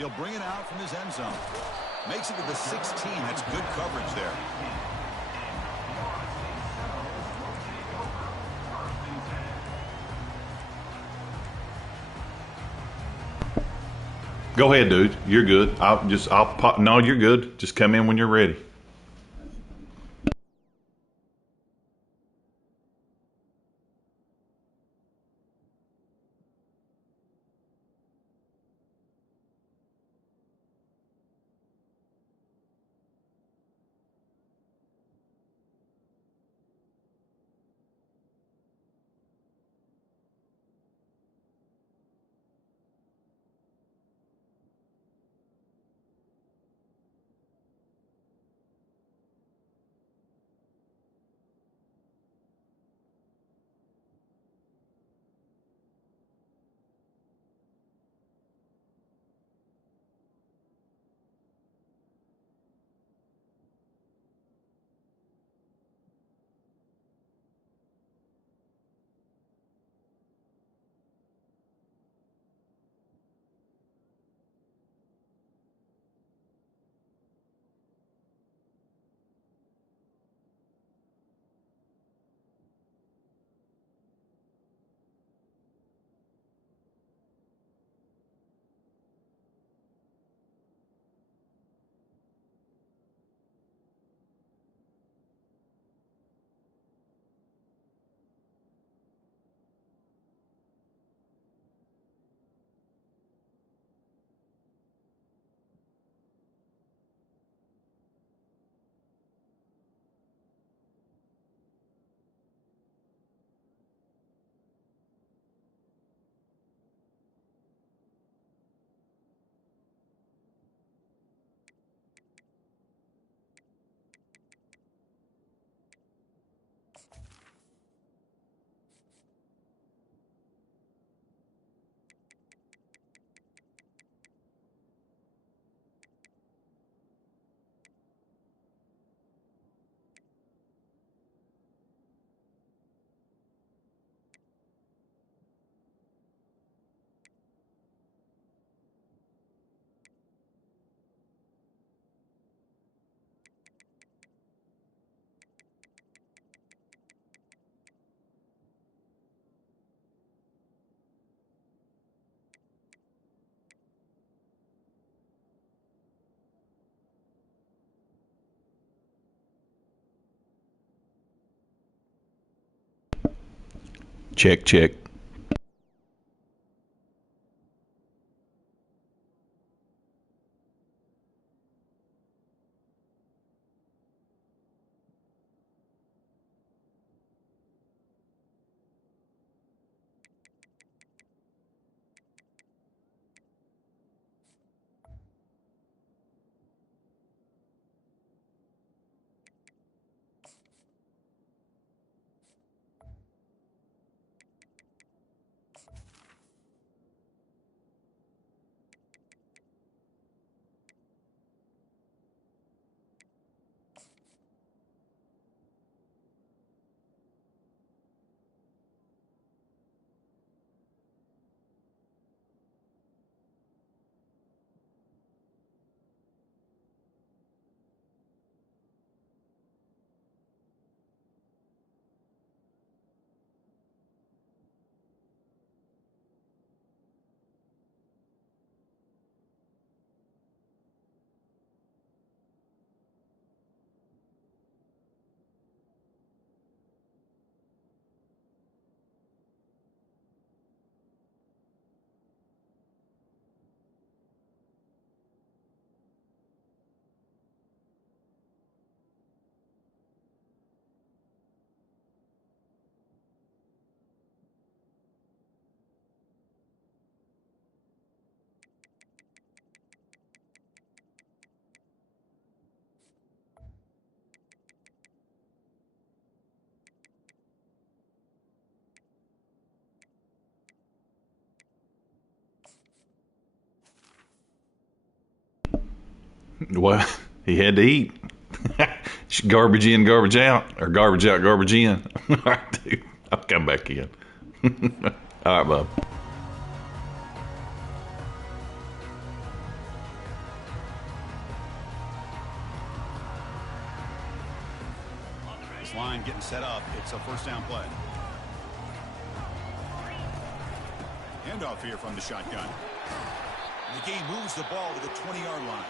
He'll bring it out from his end zone. Makes it to the 16. That's good coverage there. Go ahead, dude. You're good. I'll pop. No, you're good. Just come in when you're ready. Check, check. Well, he had to eat. Garbage in, garbage out, or garbage out, garbage in. All right, dude. I'll come back in. All right, bub. line getting set up. It's a first down play. Handoff here from the shotgun. The game moves the ball to the 20-yard line.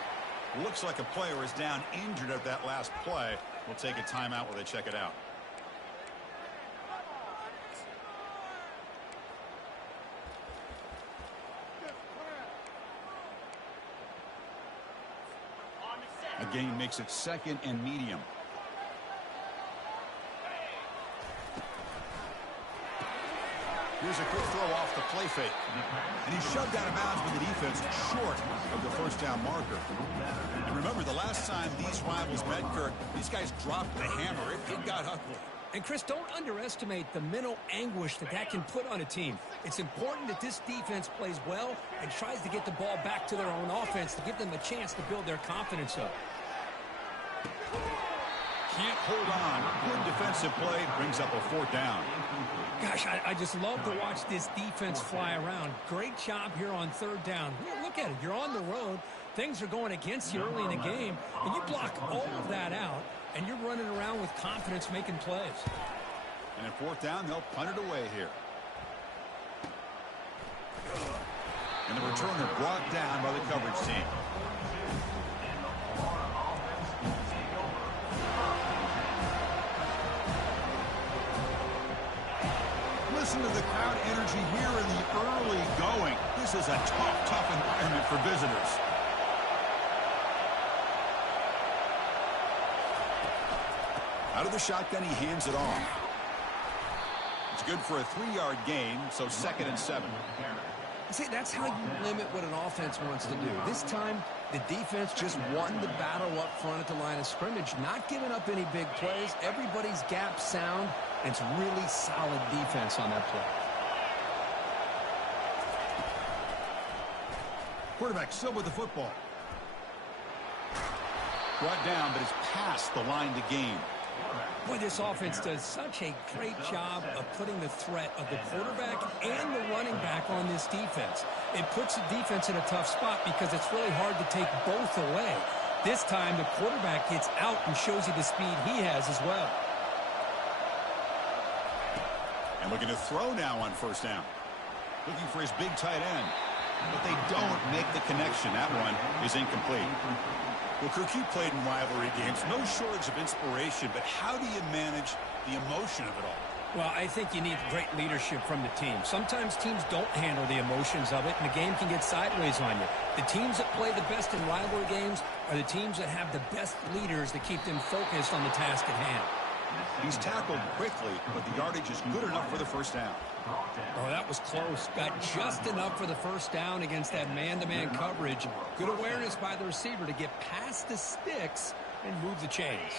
Looks like a player is down injured at that last play. We'll take a timeout while they check it out. A gain makes it 2nd and medium. Here's a quick throw off the play fake. And he's shoved out of bounds with the defense short of the first down marker. And remember, the last time these rivals met, Kirk, these guys dropped the hammer. It got ugly. And, Chris, don't underestimate the mental anguish that can put on a team. It's important that this defense plays well and tries to get the ball back to their own offense to give them a chance to build their confidence up. Can't hold on. Good defensive play. Brings up a 4th down. Gosh, I just love to watch this defense fly around. Great job here on 3rd down. Look at it. You're on the road. Things are going against you early in the game, and you block all of that out, and you're running around with confidence making plays. And at 4th down, they'll punt it away here. And the returner brought down by the coverage team. Listen to the crowd energy here in the early going. This is a tough environment for visitors. Out of the shotgun, he hands it off. It's good for a 3-yard gain, so 2nd and 7. See, that's how you limit what an offense wants to do. This time, the defense just won the battle up front at the line of scrimmage, not giving up any big plays. Everybody's gap sound, and it's really solid defense on that play. Quarterback still with the football. Brought down, but it's past the line to gain. Boy, this offense does such a great job of putting the threat of the quarterback and the running back on this defense. It puts the defense in a tough spot because it's really hard to take both away. This time, the quarterback gets out and shows you the speed he has as well. And looking to throw now on 1st down. Looking for his big tight end. But they don't make the connection. That one is incomplete. Well, Kirk, you played in rivalry games. No shortage of inspiration, but how do you manage the emotion of it all? Well, I think you need great leadership from the team. Sometimes teams don't handle the emotions of it, and the game can get sideways on you. The teams that play the best in rivalry games are the teams that have the best leaders that keep them focused on the task at hand. He's tackled quickly, but the yardage is good enough for the first down. Oh, that was close. Got just enough for the first down against that man-to-man coverage. Good awareness by the receiver to get past the sticks and move the chains.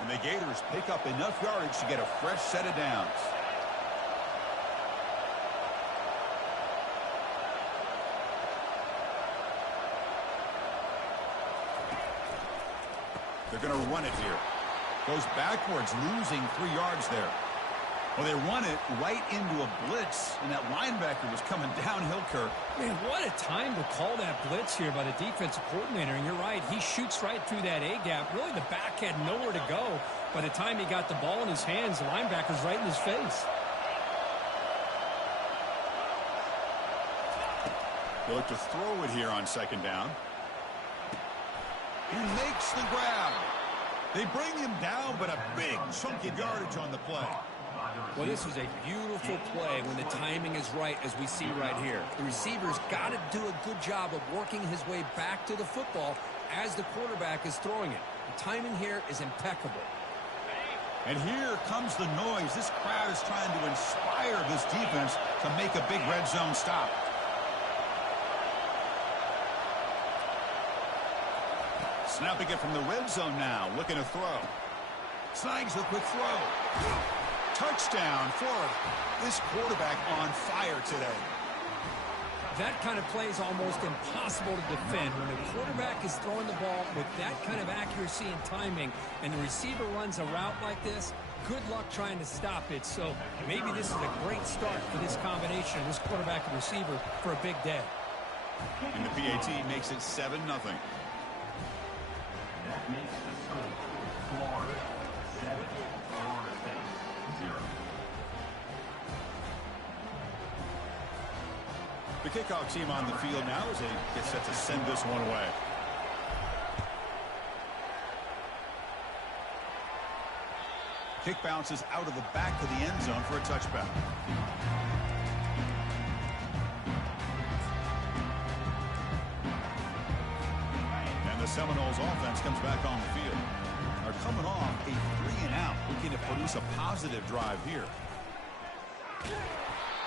And the Gators pick up enough yardage to get a fresh set of downs. They're going to run it here. Goes backwards, losing 3 yards there. Well, they run it right into a blitz, and that linebacker was coming downhill, Kirk. Man, what a time to call that blitz here by the defensive coordinator. And you're right, he shoots right through that A-gap. Really, the back had nowhere to go. By the time he got the ball in his hands, the linebacker's right in his face. They look to throw it here on 2nd down. He makes the grab. They bring him down, but a big chunk of yardage on the play. Well, this was a beautiful play when the timing is right, as we see right here. The receiver's got to do a good job of working his way back to the football as the quarterback is throwing it. The timing here is impeccable. And here comes the noise. This crowd is trying to inspire this defense to make a big red zone stop. Snapping it from the red zone now, looking to throw. Snags the quick throw. Touchdown, Florida. This quarterback on fire today. That kind of play is almost impossible to defend. When the quarterback is throwing the ball with that kind of accuracy and timing, and the receiver runs a route like this, good luck trying to stop it. So maybe this is a great start for this combination, this quarterback and receiver, for a big day. And the PAT makes it 7-0. That makes the score Florida 7. The kickoff team on the field now as they get set to send this one away. Kick bounces out of the back of the end zone for a touchback. And the Seminoles offense comes back on the field. Are coming off a 3-and-out, looking to produce a positive drive here.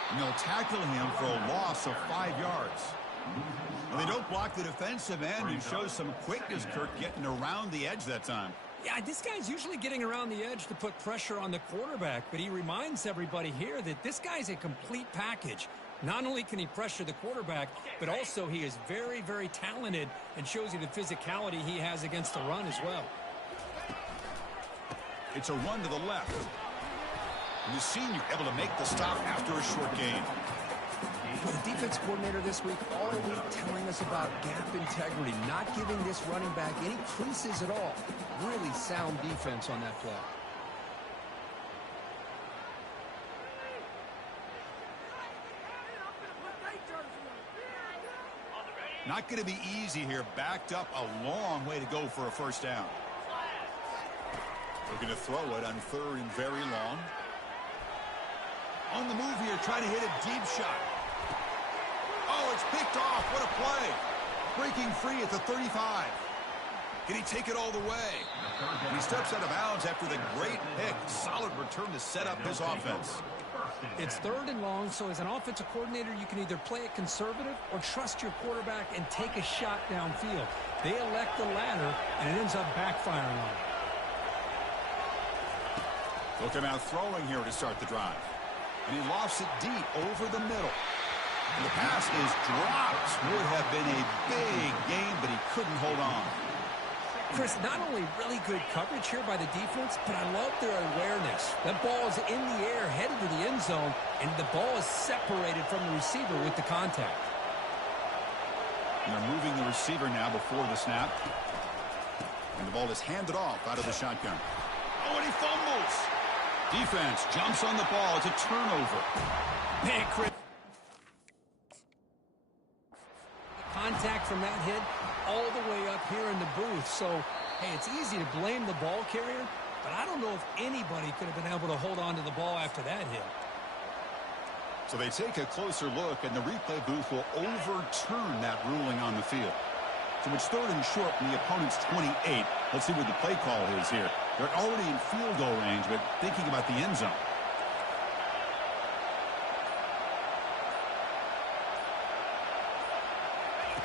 And they'll tackle him for a loss of 5 yards. Well, they don't block the defensive end and show some quickness, Kirk, getting around the edge that time. Yeah, this guy's usually getting around the edge to put pressure on the quarterback, but he reminds everybody here that this guy's a complete package. Not only can he pressure the quarterback, but also he is very, very talented and shows you the physicality he has against the run as well. It's a run to the left. And the senior able to make the stop after a short gain. The defense coordinator this week all week telling us about gap integrity, not giving this running back any creases at all. Really sound defense on that play. Not going to be easy here. Backed up a long way to go for a first down. They're going to throw it on 3rd and very long. On the move here, trying to hit a deep shot. Oh, it's picked off. What a play. Breaking free at the 35. Can he take it all the way? And he steps out of bounds after the great pick. Solid return to set up his offense. It's 3rd and long, so as an offensive coordinator, you can either play it conservative or trust your quarterback and take a shot downfield. They elect the latter, and it ends up backfiring on them. Looking out throwing here to start the drive. And he lofts it deep over the middle. And the pass is dropped. Would have been a big gain, but he couldn't hold on. Chris, not only really good coverage here by the defense, but I love their awareness. That ball is in the air, headed to the end zone, and the ball is separated from the receiver with the contact. And they're moving the receiver now before the snap. And the ball is handed off out of the shotgun. Oh, and he fumbles. Defense jumps on the ball. It's a turnover. Man, Chris. Contact from that hit all the way up here in the booth. So, hey, it's easy to blame the ball carrier, but I don't know if anybody could have been able to hold on to the ball after that hit. So they take a closer look, and the replay booth will overturn that ruling on the field. So it's 3rd and short from the opponent's 28. Let's see what the play call is here. They're already in field goal range, but thinking about the end zone.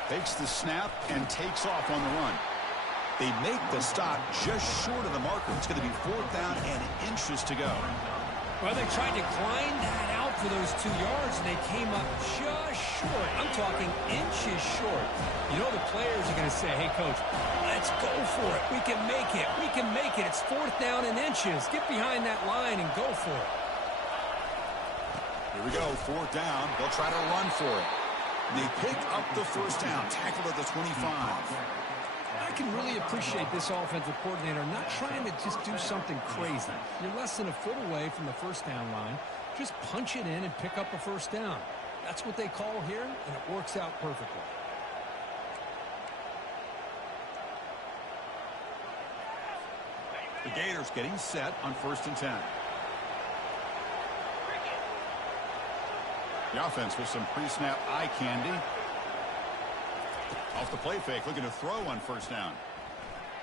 Takes the snap and takes off on the run. They make the stop just short of the marker. It's going to be 4th down and inches to go. Well, they tried to climb that out for those 2 yards, and they came up just short. I'm talking inches short. You know the players are going to say, hey, Coach, let's go for it. We can make it. We can make it. It's 4th down and inches. Get behind that line and go for it. Here we go, 4th down. They'll try to run for it. They pick up the first down, tackled at the 25. I can really appreciate this offensive coordinator not trying to just do something crazy. You're less than a foot away from the first down line. Just punch it in and pick up a first down. That's what they call here, and it works out perfectly. The Gators getting set on 1st and 10. The offense with some pre-snap eye candy. Off the play fake, looking to throw on 1st down.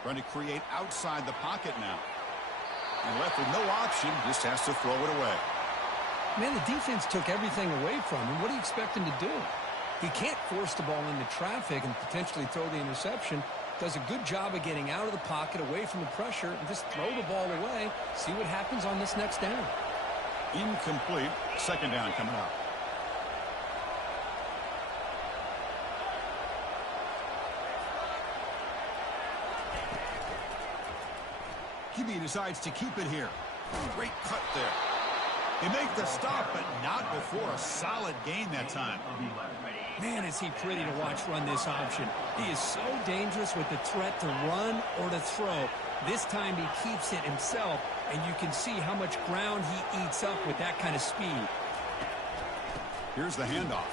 Trying to create outside the pocket now. And left with no option, just has to throw it away. Man, the defense took everything away from him. What do you expect him to do? He can't force the ball into traffic and potentially throw the interception. Does a good job of getting out of the pocket, away from the pressure, and just throw the ball away. See what happens on this next down. Incomplete. 2nd down coming up. QB decides to keep it here. Great cut there. They make the stop, but not before a solid gain that time. Man, is he pretty to watch run this option. He is so dangerous with the threat to run or to throw. This time he keeps it himself, and you can see how much ground he eats up with that kind of speed. Here's the handoff.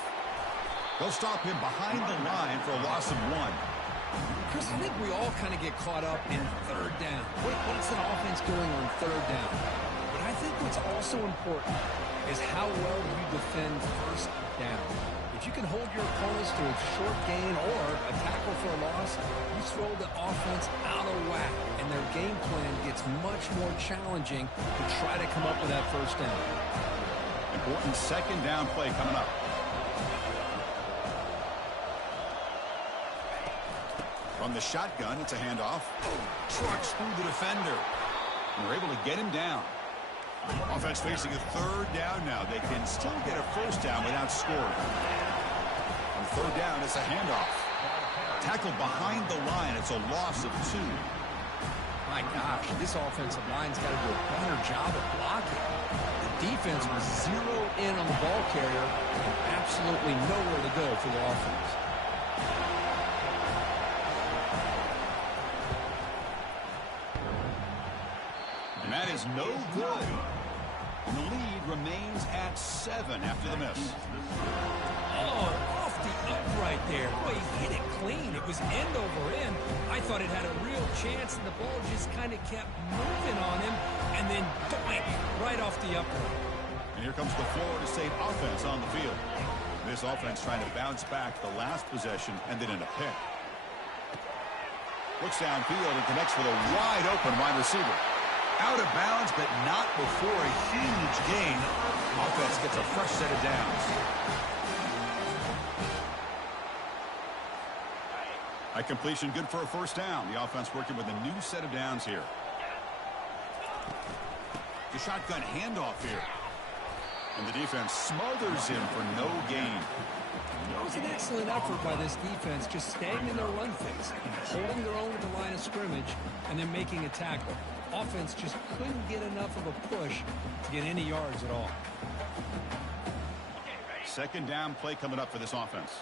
They'll stop him behind the line for a loss of 1. Chris, I think we all kind of get caught up in third down. What's an offense doing on third down? But I think what's also important is how well you defend first down. If you can hold your opponents to a short gain or a tackle for a loss, you throw the offense out of whack, and their game plan gets much more challenging to try to come up with that first down. Important second down play coming up. From the shotgun, it's a handoff. Trucks through the defender. And they're able to get him down. Offense facing a third down now. They can still get a first down without scoring. On third down, it's a handoff. Tackle behind the line. It's a loss of 2. My gosh, this offensive line's got to do a better job of blocking. The defense was zeroed in on the ball carrier and absolutely nowhere to go for the offense. And that is no good. And the lead remains at 7 after the miss. Oh, off the upright there. Boy, he hit it clean. It was end over end. I thought it had a real chance, and the ball just kind of kept moving on him, and then doink, right off the upright. And here comes the Florida State offense on the field. This offense trying to bounce back the last possession and then in a pick. Looks downfield and connects with a wide open wide receiver. Out of bounds, but not before a huge gain. Offense gets a fresh set of downs. A completion good for a first down. The offense working with a new set of downs here. The shotgun handoff here. And the defense smothers him for no gain. It was an excellent effort by this defense, just staying in their run phase, holding their own at the line of scrimmage, and then making a tackle. Offense just couldn't get enough of a push to get any yards at all. Second down play coming up for this offense.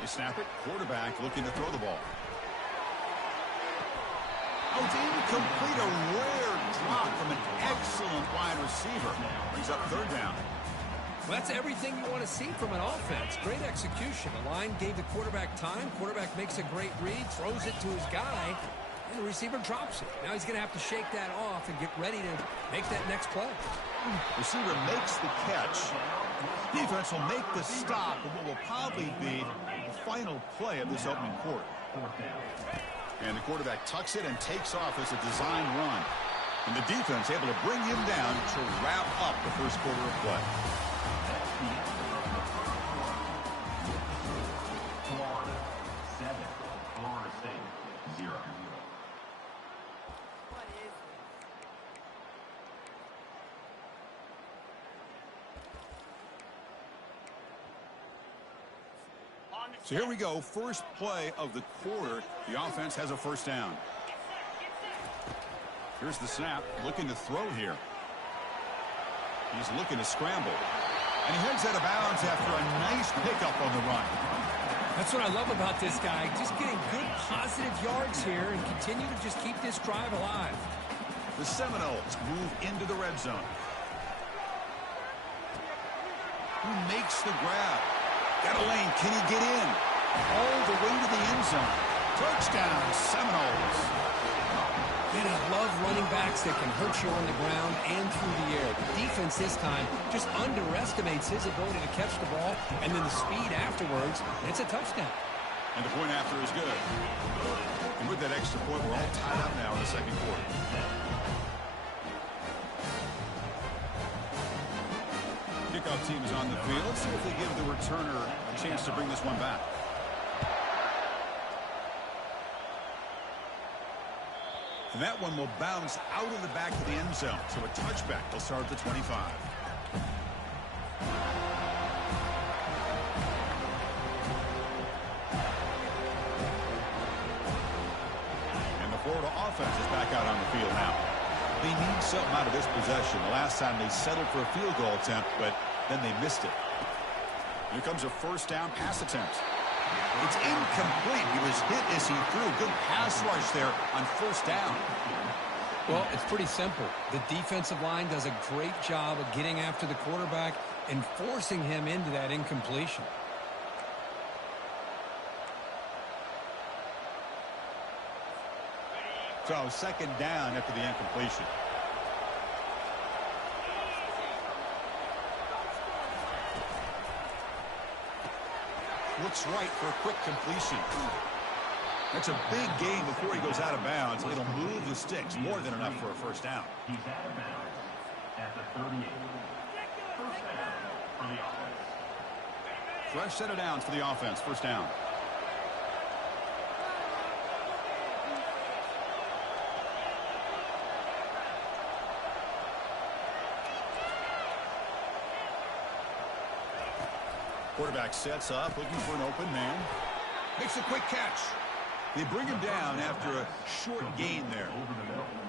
They snap it. Quarterback looking to throw the ball. Oh, it's incomplete. A rare drop from an excellent wide receiver. Brings up third down. Well, that's everything you want to see from an offense. Great execution. The line gave the quarterback time. Quarterback makes a great read, throws it to his guy, and the receiver drops it. Now he's going to have to shake that off and get ready to make that next play. Receiver makes the catch. Defense will make the stop of what will probably be the final play of this opening quarter. And the quarterback tucks it and takes off as a design run. And the defense able to bring him down to wrap up the first quarter of play. Florida State 0. So here we go. First play of the quarter. The offense has a first down. Here's the snap. Looking to throw here. He's looking to scramble. And he heads out of bounds after a nice pickup on the run. That's what I love about this guy. Just getting good positive yards here and continue to just keep this drive alive. The Seminoles move into the red zone. Who makes the grab? Got a lane. Can he get in? All the way to the end zone. Touchdown, Seminoles. Man, I love running backs that can hurt you on the ground and through the air. The defense this time just underestimates his ability to catch the ball, and then the speed afterwards, it's a touchdown. And the point after is good. And with that extra point, we're all tied up now in the second quarter. Kickoff team is on the field. Let's see if they give the returner a chance to bring this one back. And that one will bounce out of the back of the end zone. So a touchback. They'll start at the 25. And the Florida offense is back out on the field now. They need something out of this possession. The last time they settled for a field goal attempt, but then they missed it. Here comes a first down pass attempt. It's incomplete. He was hit as he threw. Good pass rush there on first down. Well, it's pretty simple. The defensive line does a great job of getting after the quarterback and forcing him into that incompletion. So second down after the incompletion. Looks right for a quick completion. That's a big gain before he goes out of bounds. It'll move the sticks, more than enough for a first down. He's out of bounds at the 38. First down for the offense. Fresh set of downs for the offense. First down. Quarterback sets up, looking for an open man. Makes a quick catch. They bring him down after a short gain there.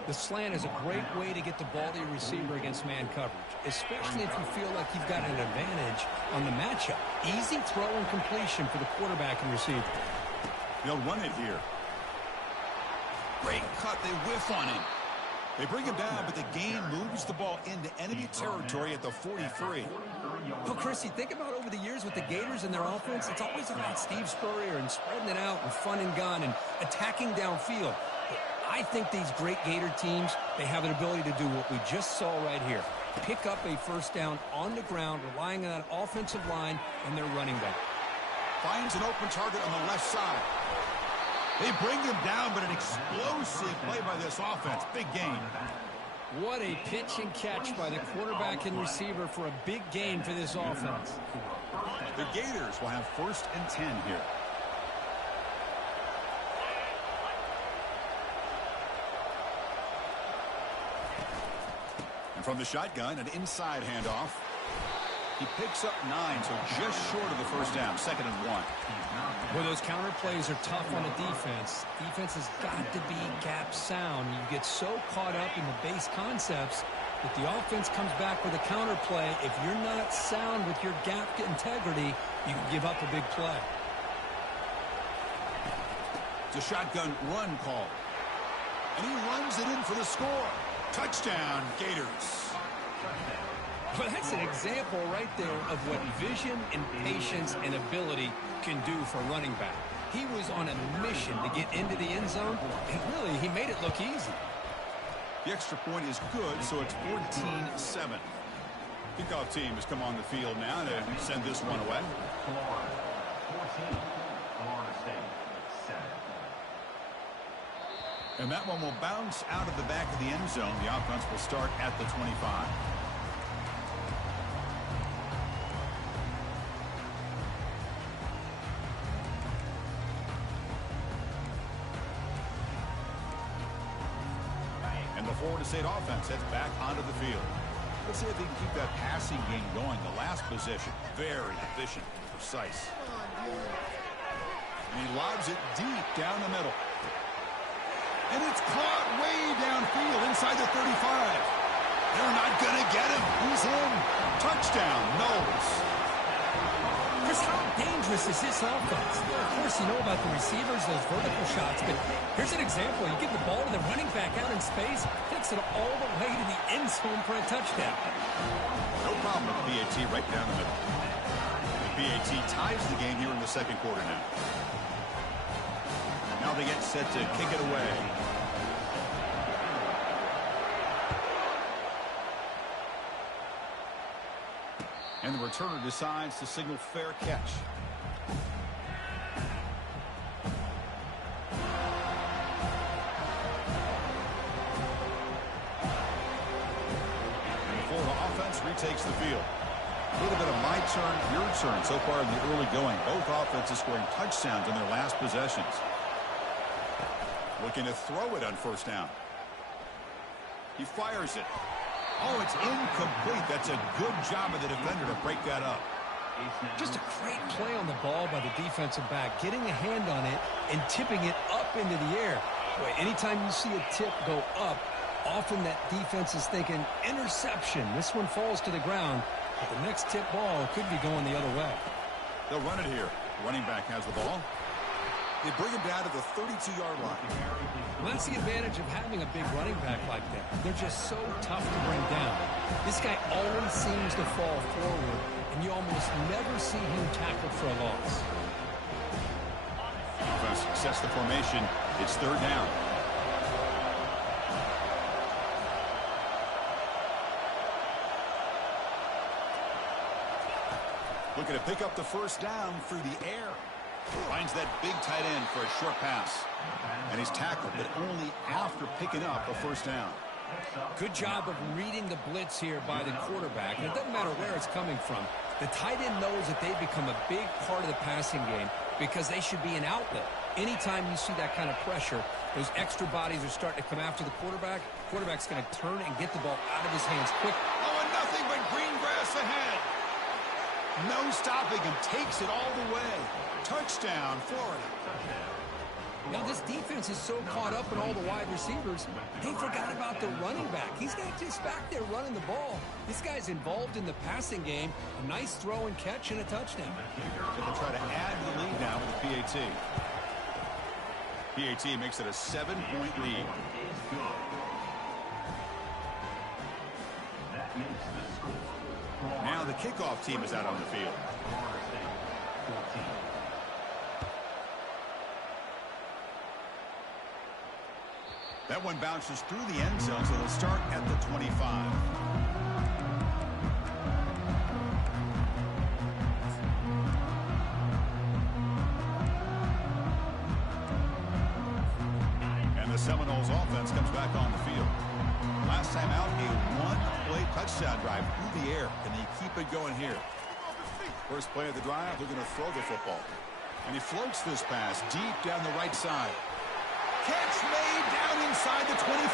The slant is a great way to get the ball to your receiver against man coverage, especially if you feel like you've got an advantage on the matchup. Easy throw and completion for the quarterback and receiver. They'll run it here. Great cut. They whiff on him. They bring him down, but the gain moves the ball into enemy territory at the 43. Well, Chrissy, think about over the years with the Gators and their offense, it's always about Steve Spurrier and spreading it out and fun and gun and attacking downfield. I think these great Gator teams, they have an ability to do what we just saw right here. Pick up a first down on the ground, relying on that offensive line and their running back. Finds an open target on the left side. They bring him down, but an explosive play by this offense. Big gain. What a pitch and catch by the quarterback and receiver for a big gain for this offense. The Gators will have 1st and 10 here. And from the shotgun, an inside handoff. He picks up 9, so just short of the first down. 2nd and 1. Well, those counter plays are tough on a defense. Defense has got to be gap sound. You get so caught up in the base concepts that the offense comes back with a counter play. If you're not sound with your gap integrity, you can give up a big play. It's a shotgun run call. And he runs it in for the score. Touchdown, Gators. Well, that's an example right there of what vision and patience and ability can do for a running back. He was on a mission to get into the end zone, and really, he made it look easy. The extra point is good, so it's 14-7. Kickoff team has come on the field now to send this one away. Florida 14, Florida State 7. And that one will bounce out of the back of the end zone. The offense will start at the 25. Florida State offense heads back onto the field. Let's see if they can keep that passing game going. The last possession, very efficient, precise. And he lobs it deep down the middle. And it's caught way downfield inside the 35. They're not going to get him. He's in. Touchdown, Noles. Chris, how dangerous is this offense? Well, of course, you know about the receivers, those vertical shots, but here's an example. You give the ball to the running back out in space, takes it all the way to the end zone for a touchdown. No problem with the PAT right down the middle. The PAT ties the game here in the 2nd quarter now. Now they get set to kick it away. And the returner decides to signal fair catch. And the Florida offense retakes the field. A little bit of my turn, your turn so far in the early going. Both offenses scoring touchdowns in their last possessions. Looking to throw it on first down. He fires it. Oh, it's incomplete. That's a good job of the defender to break that up. Just a great play on the ball by the defensive back, getting a hand on it and tipping it up into the air. Boy, anytime you see a tip go up, often that defense is thinking interception. This one falls to the ground, but the next tip ball could be going the other way. They'll run it here. Running back has the ball. They bring him down to the 32-yard line. Well, that's the advantage of having a big running back like that. They're just so tough to bring down. This guy always seems to fall forward, and you almost never see him tackled for a loss. Defense sets the formation. It's third down. Looking to pick up the first down through the air. Finds that big tight end for a short pass. And he's tackled, but only after picking up a first down. Good job of reading the blitz here by the quarterback. And it doesn't matter where it's coming from. The tight end knows that they've become a big part of the passing game because they should be an outlet. Anytime you see that kind of pressure, those extra bodies are starting to come after the quarterback. Quarterback's going to turn and get the ball out of his hands quick. Oh, and nothing but green grass ahead. No stopping him. Takes it all the way. Touchdown, Florida. Now, this defense is so caught up in all the wide receivers, they forgot about the running back. He's not just back there running the ball. This guy's involved in the passing game. A nice throw and catch and a touchdown. So they'll try to add to the lead now with the PAT. PAT makes it a 7-point lead. Now the kickoff team is out on the field. That one bounces through the end zone, so they'll start at the 25. And the Seminoles offense comes back on the field. Last time out, a one-play touchdown drive through the air. Can they keep it going here? First play of the drive, they're going to throw the football. And he floats this pass deep down the right side. Catch made down inside the 25.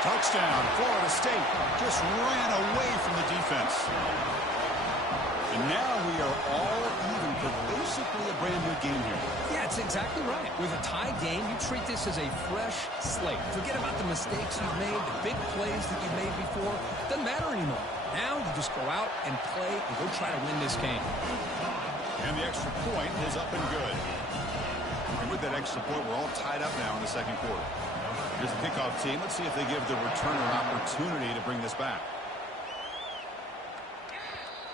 Touchdown, Florida State. Just ran away from the defense. And now we are all even for basically a brand new game here. Yeah, it's exactly right. With a tie game, you treat this as a fresh slate. Forget about the mistakes you've made, the big plays that you've made before. Doesn't matter anymore. Now you just go out and play and go try to win this game. And the extra point is up and good. And with that extra point, we're all tied up now in the second quarter. Here's the kickoff team. Let's see if they give the returner opportunity to bring this back.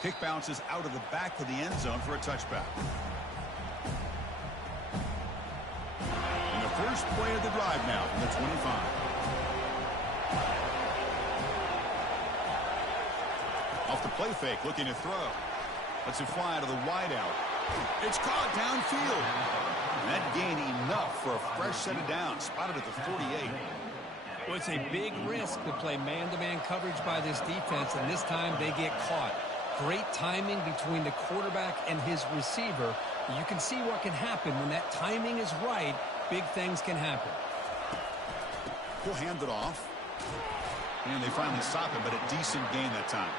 Kick bounces out of the back of the end zone for a touchback. And the first play of the drive now from the 25. Off the play fake, looking to throw. Lets it fly to the wideout. It's caught downfield. And that gained enough for a fresh set of downs. Spotted at the 48. Well, it's a big risk to play man-to-man coverage by this defense, and this time they get caught. Great timing between the quarterback and his receiver. You can see what can happen when that timing is right. Big things can happen. We'll hand it off. And they finally stop him, but a decent gain that time.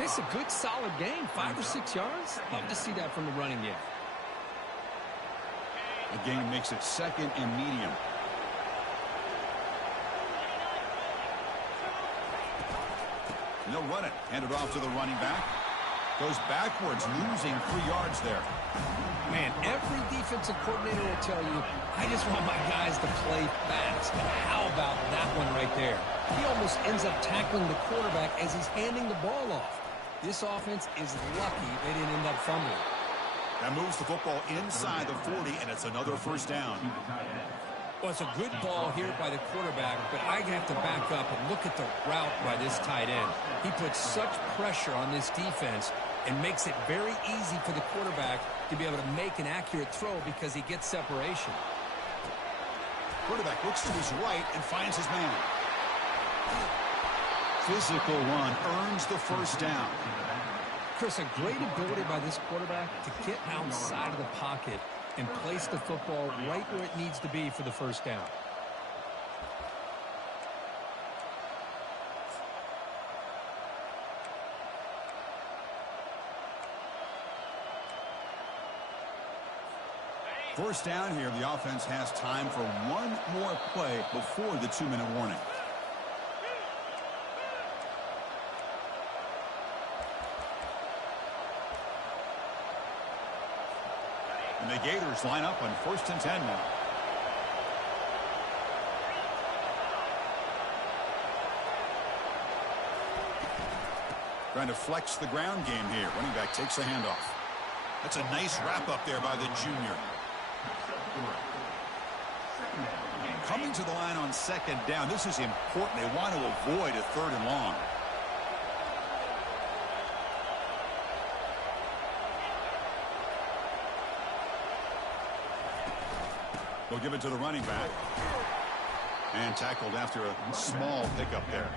It's a good, solid gain. 5 or 6 yards. Love to see that from the running game. The gain makes it second and medium. And they'll run it. Hand it off to the running back. Goes backwards, losing 3 yards there. Man, every defensive coordinator will tell you, I just want my guys to play fast. And how about that one right there? He almost ends up tackling the quarterback as he's handing the ball off. This offense is lucky they didn't end up fumbling. That moves the football inside the 40, and it's another first down. Well, it's a good ball here by the quarterback, but I have to back up and look at the route by this tight end. He puts such pressure on this defense and makes it very easy for the quarterback to be able to make an accurate throw because he gets separation. Quarterback looks to his right and finds his man. Physical run earns the first down. Chris, a great ability by this quarterback to get outside of the pocket and place the football right where it needs to be for the first down. First down here, the offense has time for one more play before the 2-minute warning. And the Gators line up on 1st and 10 now. Trying to flex the ground game here. Running back takes the handoff. That's a nice wrap up there by the junior. Coming to the line on 2nd down. This is important. They want to avoid a 3rd and long. They'll give it to the running back. And tackled after a small pickup there.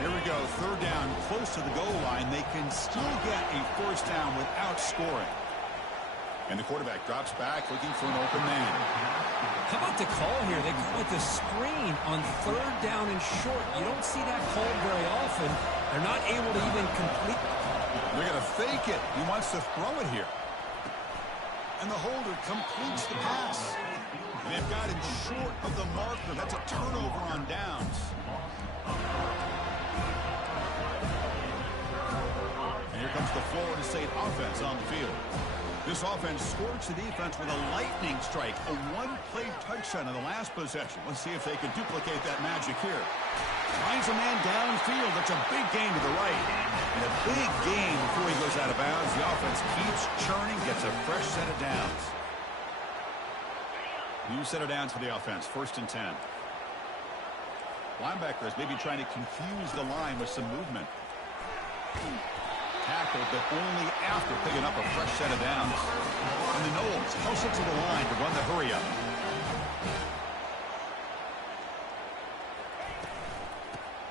Here we go, 3rd down, close to the goal line. They can still get a 1st down without scoring. And the quarterback drops back, looking for an open man. How about the call here? They call it the screen on 3rd down and short. You don't see that called very often. They're not able to even complete. They're going to fake it. He wants to throw it here. And the holder completes the pass. And they've got him short of the marker. That's a turnover on downs. And here comes the Florida State offense on the field. This offense scorched the defense with a lightning strike, a one-play touchdown in the last possession. Let's see if they can duplicate that magic here. Finds a man downfield. That's a big gain to the right. And a big gain before he goes out of bounds. The offense keeps churning, gets a fresh set of downs. New set of downs for the offense, 1st and 10. Linebackers maybe trying to confuse the line with some movement. Tackled, but only after picking up a fresh set of downs. And the Noles hustle to the line to run the hurry up.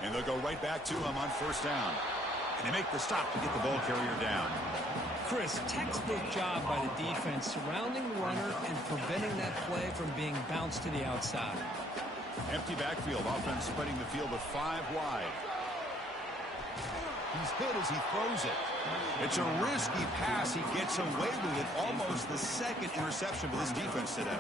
And they'll go right back to him on 1st down. And they make the stop to get the ball carrier down. Chris, textbook job by the defense surrounding the runner and preventing that play from being bounced to the outside. Empty backfield, offense spreading the field with 5 wide. He's hit as he throws it. It's a risky pass. He gets away with it. Almost the 2nd interception for this defense today.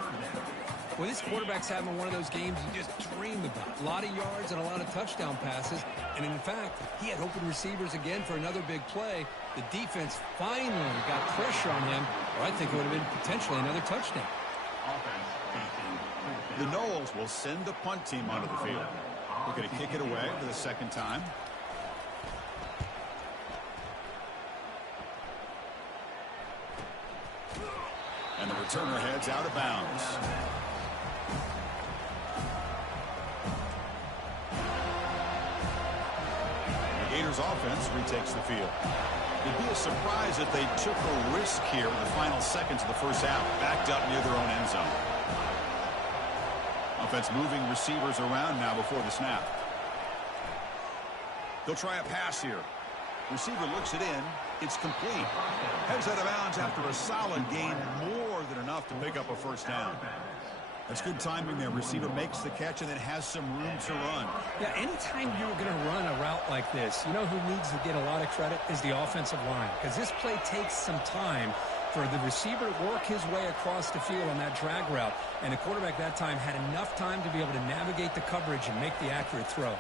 Well, this quarterback's having one of those games you just dream about. A lot of yards and a lot of touchdown passes. And in fact, he had open receivers again for another big play. The defense finally got pressure on him, or I think it would have been potentially another touchdown. The Noles will send the punt team onto the field. They're going to kick it away for the 2nd time. And the returner heads out of bounds. The Gators offense retakes the field. It'd be a surprise if they took a risk here in the final seconds of the 1st half, backed up near their own end zone. Offense moving receivers around now before the snap. They'll try a pass here. Receiver looks it in. It's complete. Heads out of bounds after a solid gain, more than enough to pick up a 1st down. That's good timing there. Receiver makes the catch and then has some room to run. Yeah, anytime you're going to run a route like this, you know who needs to get a lot of credit is the offensive line. Because this play takes some time for the receiver to work his way across the field on that drag route. And the quarterback that time had enough time to be able to navigate the coverage and make the accurate throw.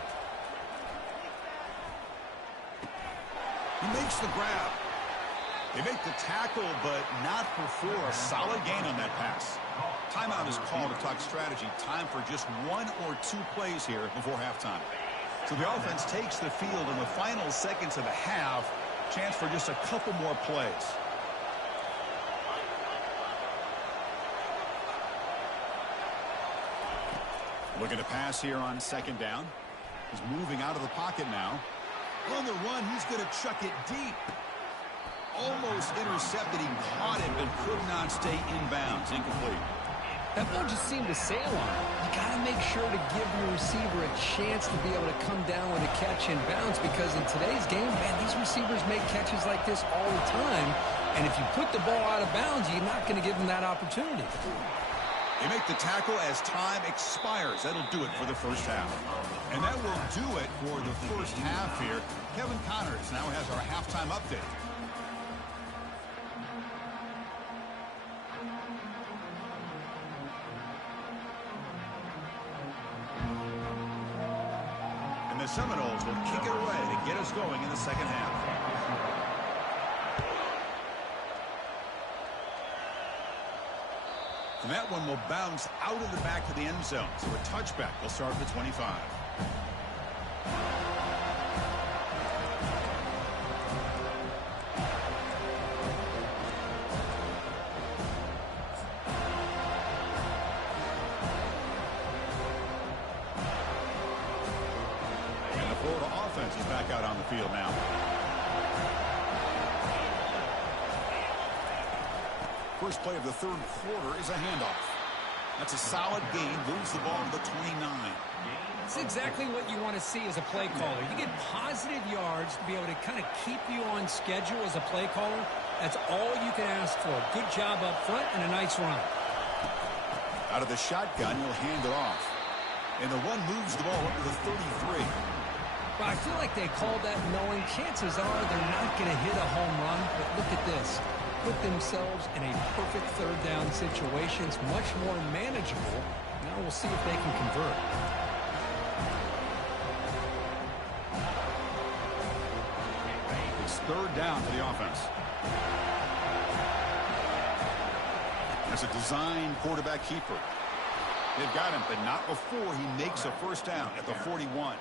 He makes the grab. They make the tackle, but not before a solid gain on that pass. Timeout is called to talk strategy. Time for just 1 or 2 plays here before halftime. So the offense takes the field in the final seconds of the half. Chance for just a couple more plays. Looking to pass here on 2nd down. He's moving out of the pocket now. On the run, he's going to chuck it deep. Almost intercepted. He caught it, but could not stay in bounds. Incomplete. That ball just seemed to sail on him. You got to make sure to give your receiver a chance to be able to come down with a catch in bounds, because in today's game, man, these receivers make catches like this all the time. And if you put the ball out of bounds, you're not going to give them that opportunity. They make the tackle as time expires. That'll do it for the 1st half. And that will do it for the 1st half here. Kevin Connors now has our halftime update. the Seminoles will kick it away to get us going in the second half. And that one will bounce out of the back of the end zone. So a touchback will start at the 25. And the Florida offense is back out on the field now. First play of the third quarter is a handoff. That's a solid gain. Moves the ball to the 29. That's exactly what you want to see as a play caller. You get positive yards to be able to kind of keep you on schedule as a play caller. That's all you can ask for. Good job up front and a nice run. Out of the shotgun, he'll hand it off. And the one moves the ball up to the 33. Well, I feel like they called that knowing chances are they're not going to hit a home run. But look at this. Put themselves in a perfect third down situation. It's much more manageable. Now we'll see if they can convert. It's third down for the offense. That's a design quarterback keeper. They've got him, but not before he makes a first down at the 41.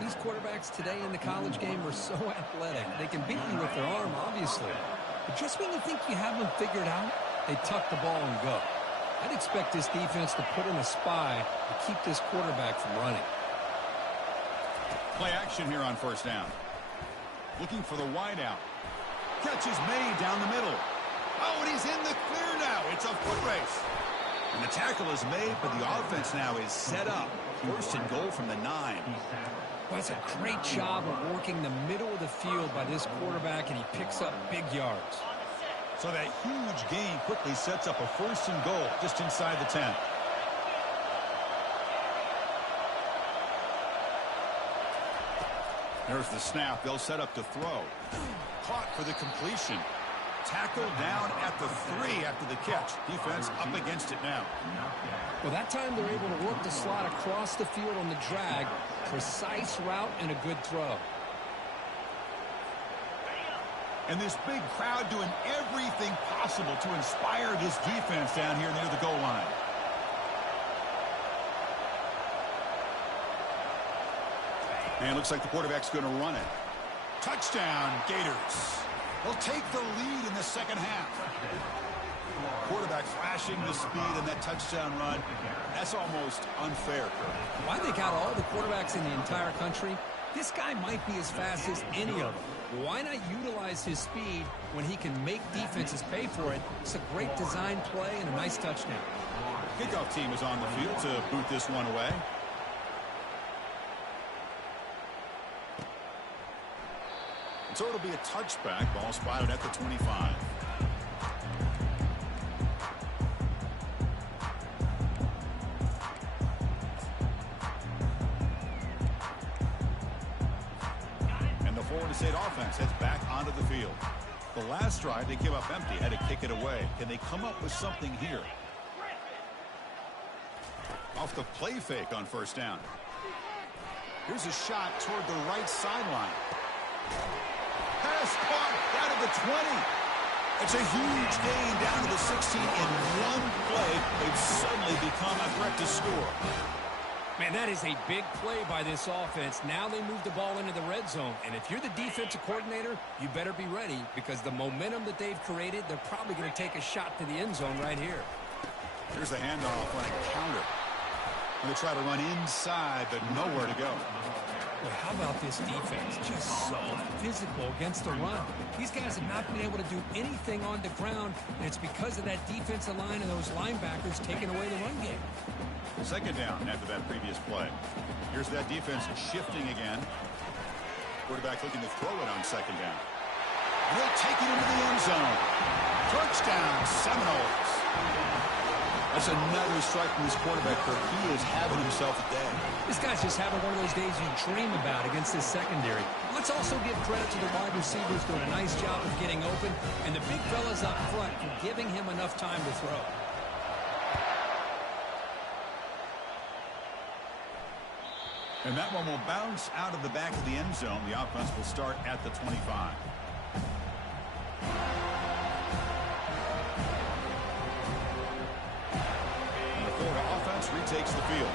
These quarterbacks today in the college game are so athletic. They can beat you with their arm, obviously. But just when you think you have them figured out, they tuck the ball and go. I'd expect this defense to put in a spy to keep this quarterback from running. Play action here on first down. Looking for the wideout. Catch is made down the middle. Oh, and he's in the clear now. It's a foot race. And the tackle is made, but the offense now is set up. First and goal from the 9. Well, that's a great job of working the middle of the field by this quarterback, and he picks up big yards. So that huge gain quickly sets up a first and goal just inside the 10. There's the snap. They'll set up to throw. Caught for the completion. Tackled down at the 3 after the catch. Defense up against it now. Well, that time they're able to work the slot across the field on the drag. Precise route and a good throw. And this big crowd doing everything possible to inspire this defense down here near the goal line. And it looks like the quarterback's going to run it. Touchdown, Gators. They'll take the lead in the second half. Quarterback flashing the speed in that touchdown run. That's almost unfair, Kirk. Well, I think out of all the quarterbacks in the entire country, this guy might be as fast as any of them. Why not utilize his speed when he can make defenses pay for it? It's a great design play and a nice touchdown. Kickoff team is on the field to boot this one away. So it'll be a touchback. Ball spotted at the 25. And the Florida State offense heads back onto the field. The last drive they came up empty, had to kick it away. Can they come up with something here? Off the play fake on first down. Here's a shot toward the right sideline. Pass caught down to the 20. It's a huge gain down to the 16 in one play. They've suddenly become a threat to score. Man, that is a big play by this offense. Now they move the ball into the red zone. And if you're the defensive coordinator, you better be ready because the momentum that they've created, they're probably going to take a shot to the end zone right here. Here's the handoff on a counter. And they try to run inside, but nowhere to go. Well, how about this defense? Just so physical against the run. These guys have not been able to do anything on the ground, and it's because of that defensive line and those linebackers taking away the run game. Second down after that previous play. Here's that defense shifting again. Quarterback looking to throw it on second down. And they'll take it into the end zone. Touchdown, Seminoles. That's another strike from this quarterback, Kirk. He is having himself a day. This guy's just having one of those days you dream about against this secondary. Let's also give credit to the wide receivers doing a nice job of getting open, and the big fellas up front for giving him enough time to throw. And that one will bounce out of the back of the end zone. The offense will start at the 25. And the Florida offense retakes the field.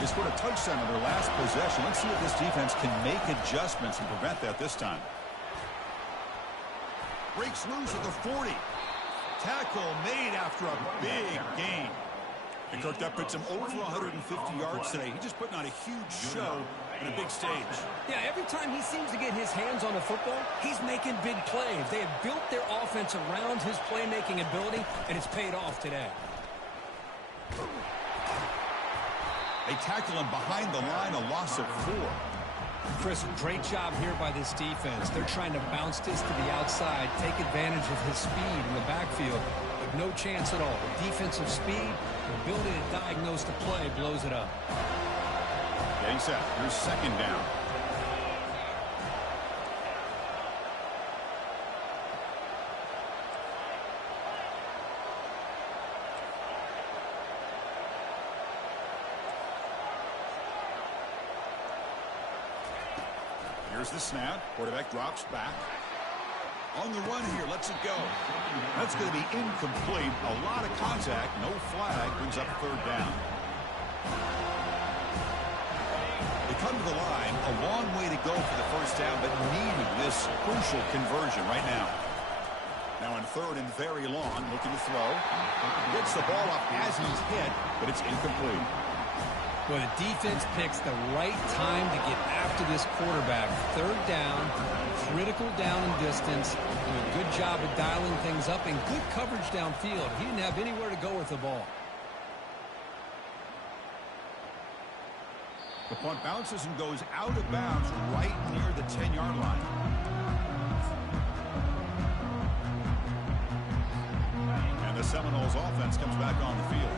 They scored a touchdown on their last possession. Let's see if this defense can make adjustments and prevent that this time. Breaks loose at the 40. Tackle made after a big gain. And Kirk, that puts him over 150 yards today. He's just putting on a huge show in a big stage. Yeah, every time he seems to get his hands on the football, he's making big plays. They have built their offense around his playmaking ability, and it's paid off today. They tackle him behind the line, a loss of 4. Chris, great job here by this defense. They're trying to bounce this to the outside, take advantage of his speed in the backfield, but no chance at all. The defensive speed, the ability to diagnose the play blows it up. Getting set. Here's second down. Here's the snap. Quarterback drops back. On the run here, lets it go. That's going to be incomplete. A lot of contact. No flag. Brings up third down. They come to the line. A long way to go for the first down, but needed this crucial conversion right now. Now on third and very long, looking to throw. Gets the ball up as he's hit, but it's incomplete. Well, the defense picks the right time to get after this quarterback. Third down, critical down and distance. Do a good job of dialing things up and good coverage downfield. He didn't have anywhere to go with the ball. The punt bounces and goes out of bounds right near the 10-yard line. And the Seminoles offense comes back on the field.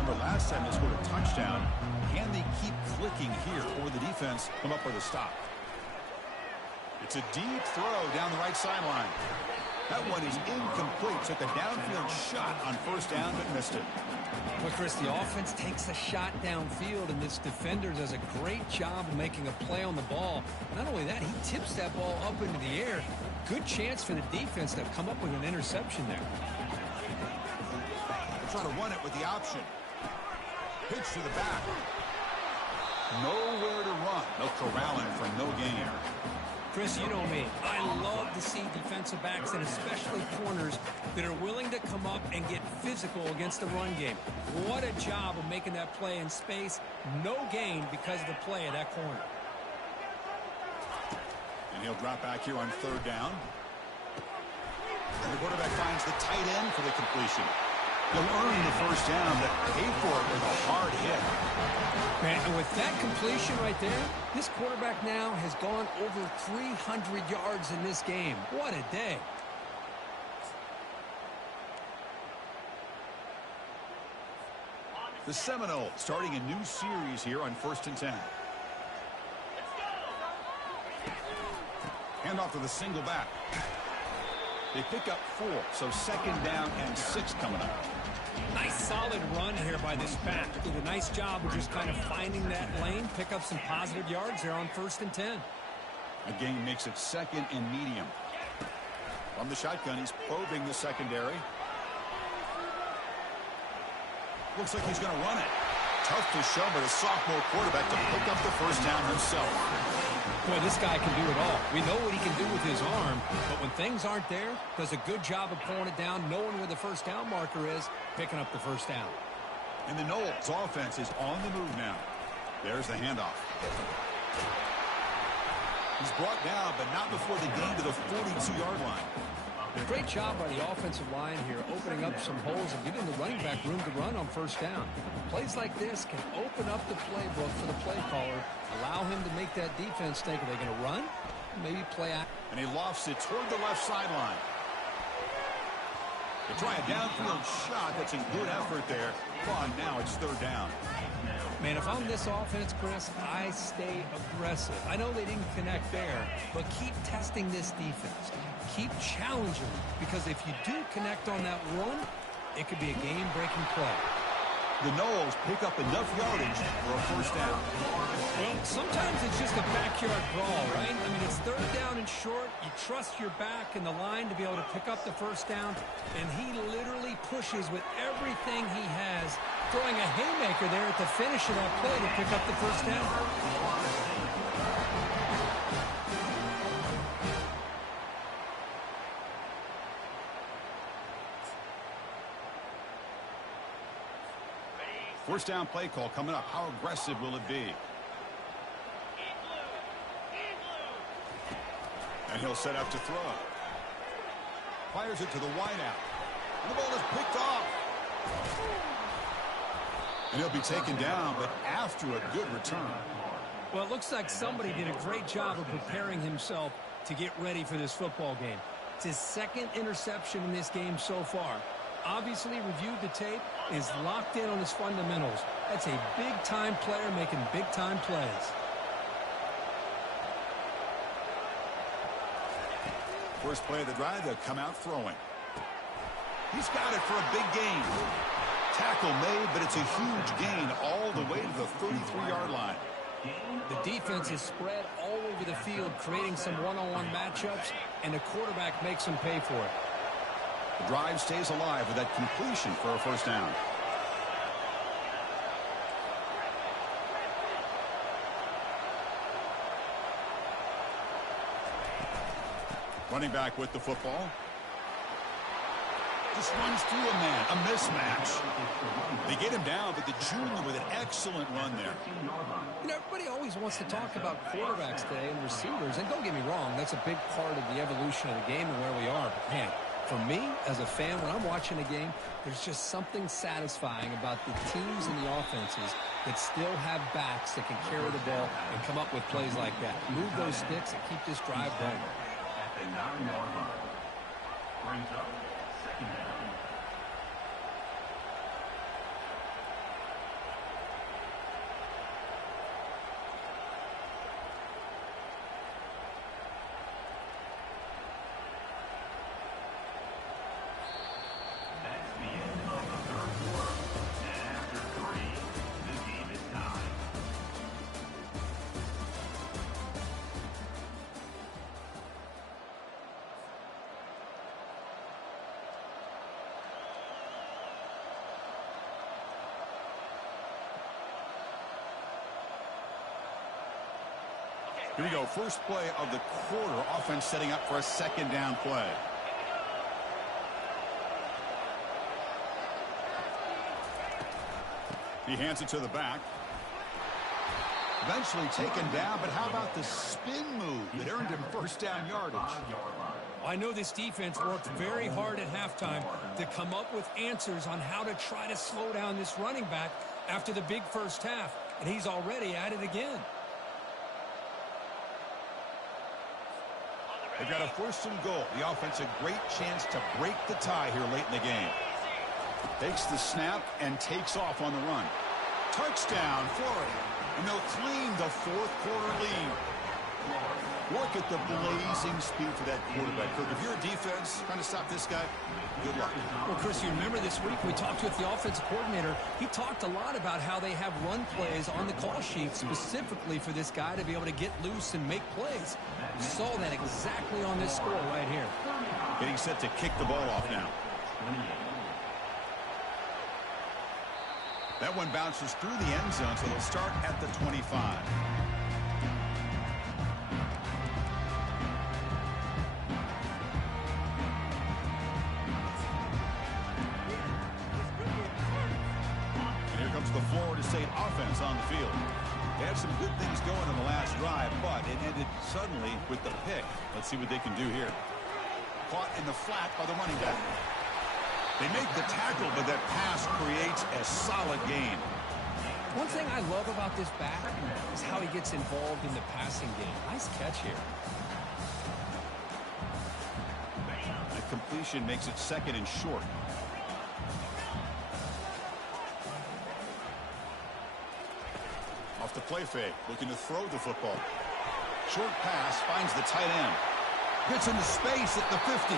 Remember, last time they scored a touchdown. Can they keep clicking here, or the defense come up with a stop? It's a deep throw down the right sideline. That one is incomplete. Took a downfield shot on first down, but missed it. Well, Chris, the offense takes a shot downfield, and this defender does a great job of making a play on the ball. Not only that, he tips that ball up into the air. Good chance for the defense to come up with an interception there. They're trying to run it with the option. Pitch to the back. Nowhere to run. No corralling for no gain. Chris, you know me. I love to see defensive backs and especially corners that are willing to come up and get physical against the run game. What a job of making that play in space. No gain because of the play of that corner. And he'll drop back here on third down. And the quarterback finds the tight end for the completion. He'll earn the first down, but pay for it with a hard hit. Man, and with that completion right there, this quarterback now has gone over 300 yards in this game. What a day. The Seminoles starting a new series here on 1st and 10. Hand off to the single back. They pick up 4, so second down and 6 coming up. Nice solid run here by this back. Did a nice job of just kind of finding that lane, pick up some positive yards there on 1st and 10. Again, makes it second and medium. From the shotgun, he's probing the secondary. Looks like he's going to run it. Tough to show, but a sophomore quarterback to pick up the first down himself. Boy, this guy can do it all. We know what he can do with his arm, but when things aren't there, does a good job of pulling it down, knowing where the first down marker is, picking up the first down. And the Noles offense is on the move now. There's the handoff. He's brought down, but not before the gain to the 42-yard line. Great job by the offensive line here, opening up some holes and giving the running back room to run on first down. Plays like this can open up the playbook for the play caller, allow him to make that defense think, are they going to run? Maybe play out. And he lofts it toward the left sideline. They try a downfield shot. That's a good effort there. But now it's third down. Man, if I'm this offense, Chris, I stay aggressive. I know they didn't connect there, but keep testing this defense. Keep challenging them, because if you do connect on that run, it could be a game-breaking play. The Noles pick up enough yardage for a first down. Well, sometimes it's just a backyard brawl, right? I mean, it's third down and short. You trust your back and the line to be able to pick up the first down, and he literally pushes with everything he has, throwing a haymaker there at the finish of that play to pick up the first down. First down play call coming up. How aggressive will it be? And he'll set up to throw. Fires it to the wideout. And the ball is picked off. And he'll be taken down, but after a good return. Well, it looks like somebody did a great job of preparing himself to get ready for this football game. It's his second interception in this game so far. Obviously reviewed the tape, is locked in on his fundamentals. That's a big-time player making big-time plays. First play of the drive, they'll come out throwing. He's got it for a big gain. Tackle made, but it's a huge gain all the way to the 33-yard line. The defense is spread all over the field, creating some one-on-one matchups, and the quarterback makes them pay for it. The drive stays alive with that completion for a first down. Running back with the football. Just runs through a man. A mismatch. They get him down, but the junior with an excellent run there. You know, everybody always wants to talk about quarterbacks today and receivers, and don't get me wrong, that's a big part of the evolution of the game and where we are. But, man, for me, as a fan, when I'm watching a game, there's just something satisfying about the teams and the offenses that still have backs that can carry the ball and come up with plays like that. Move those sticks and keep this drive going. At the 9-yard line. Brings up second down. Here we go. First play of the quarter. Offense setting up for a second down play. He hands it to the back. Eventually taken down, but how about the spin move that earned him first down yardage? I know this defense worked very hard at halftime to come up with answers on how to try to slow down this running back after the big first half, and he's already at it again. They've got a first and goal. The offense a great chance to break the tie here late in the game. Takes the snap and takes off on the run. Touchdown, Florida. And they'll claim the fourth quarter lead. Look at the blazing speed for that quarterback. Kirk, if you're a defense trying to stop this guy, good luck. Well, Chris, you remember this week we talked with the offensive coordinator. He talked a lot about how they have run plays on the call sheet specifically for this guy to be able to get loose and make plays. We saw that exactly on this score right here. Getting set to kick the ball off now. That one bounces through the end zone, so they'll start at the 25. The Florida State offense on the field. They had some good things going in the last drive, but it ended suddenly with the pick. Let's see what they can do here. Caught in the flat by the running back. They make the tackle, but that pass creates a solid gain. One thing I love about this back is how he gets involved in the passing game. Nice catch here. That completion makes it second and short. Off the play fake, looking to throw the football. Short pass, finds the tight end. Gets into space at the 50.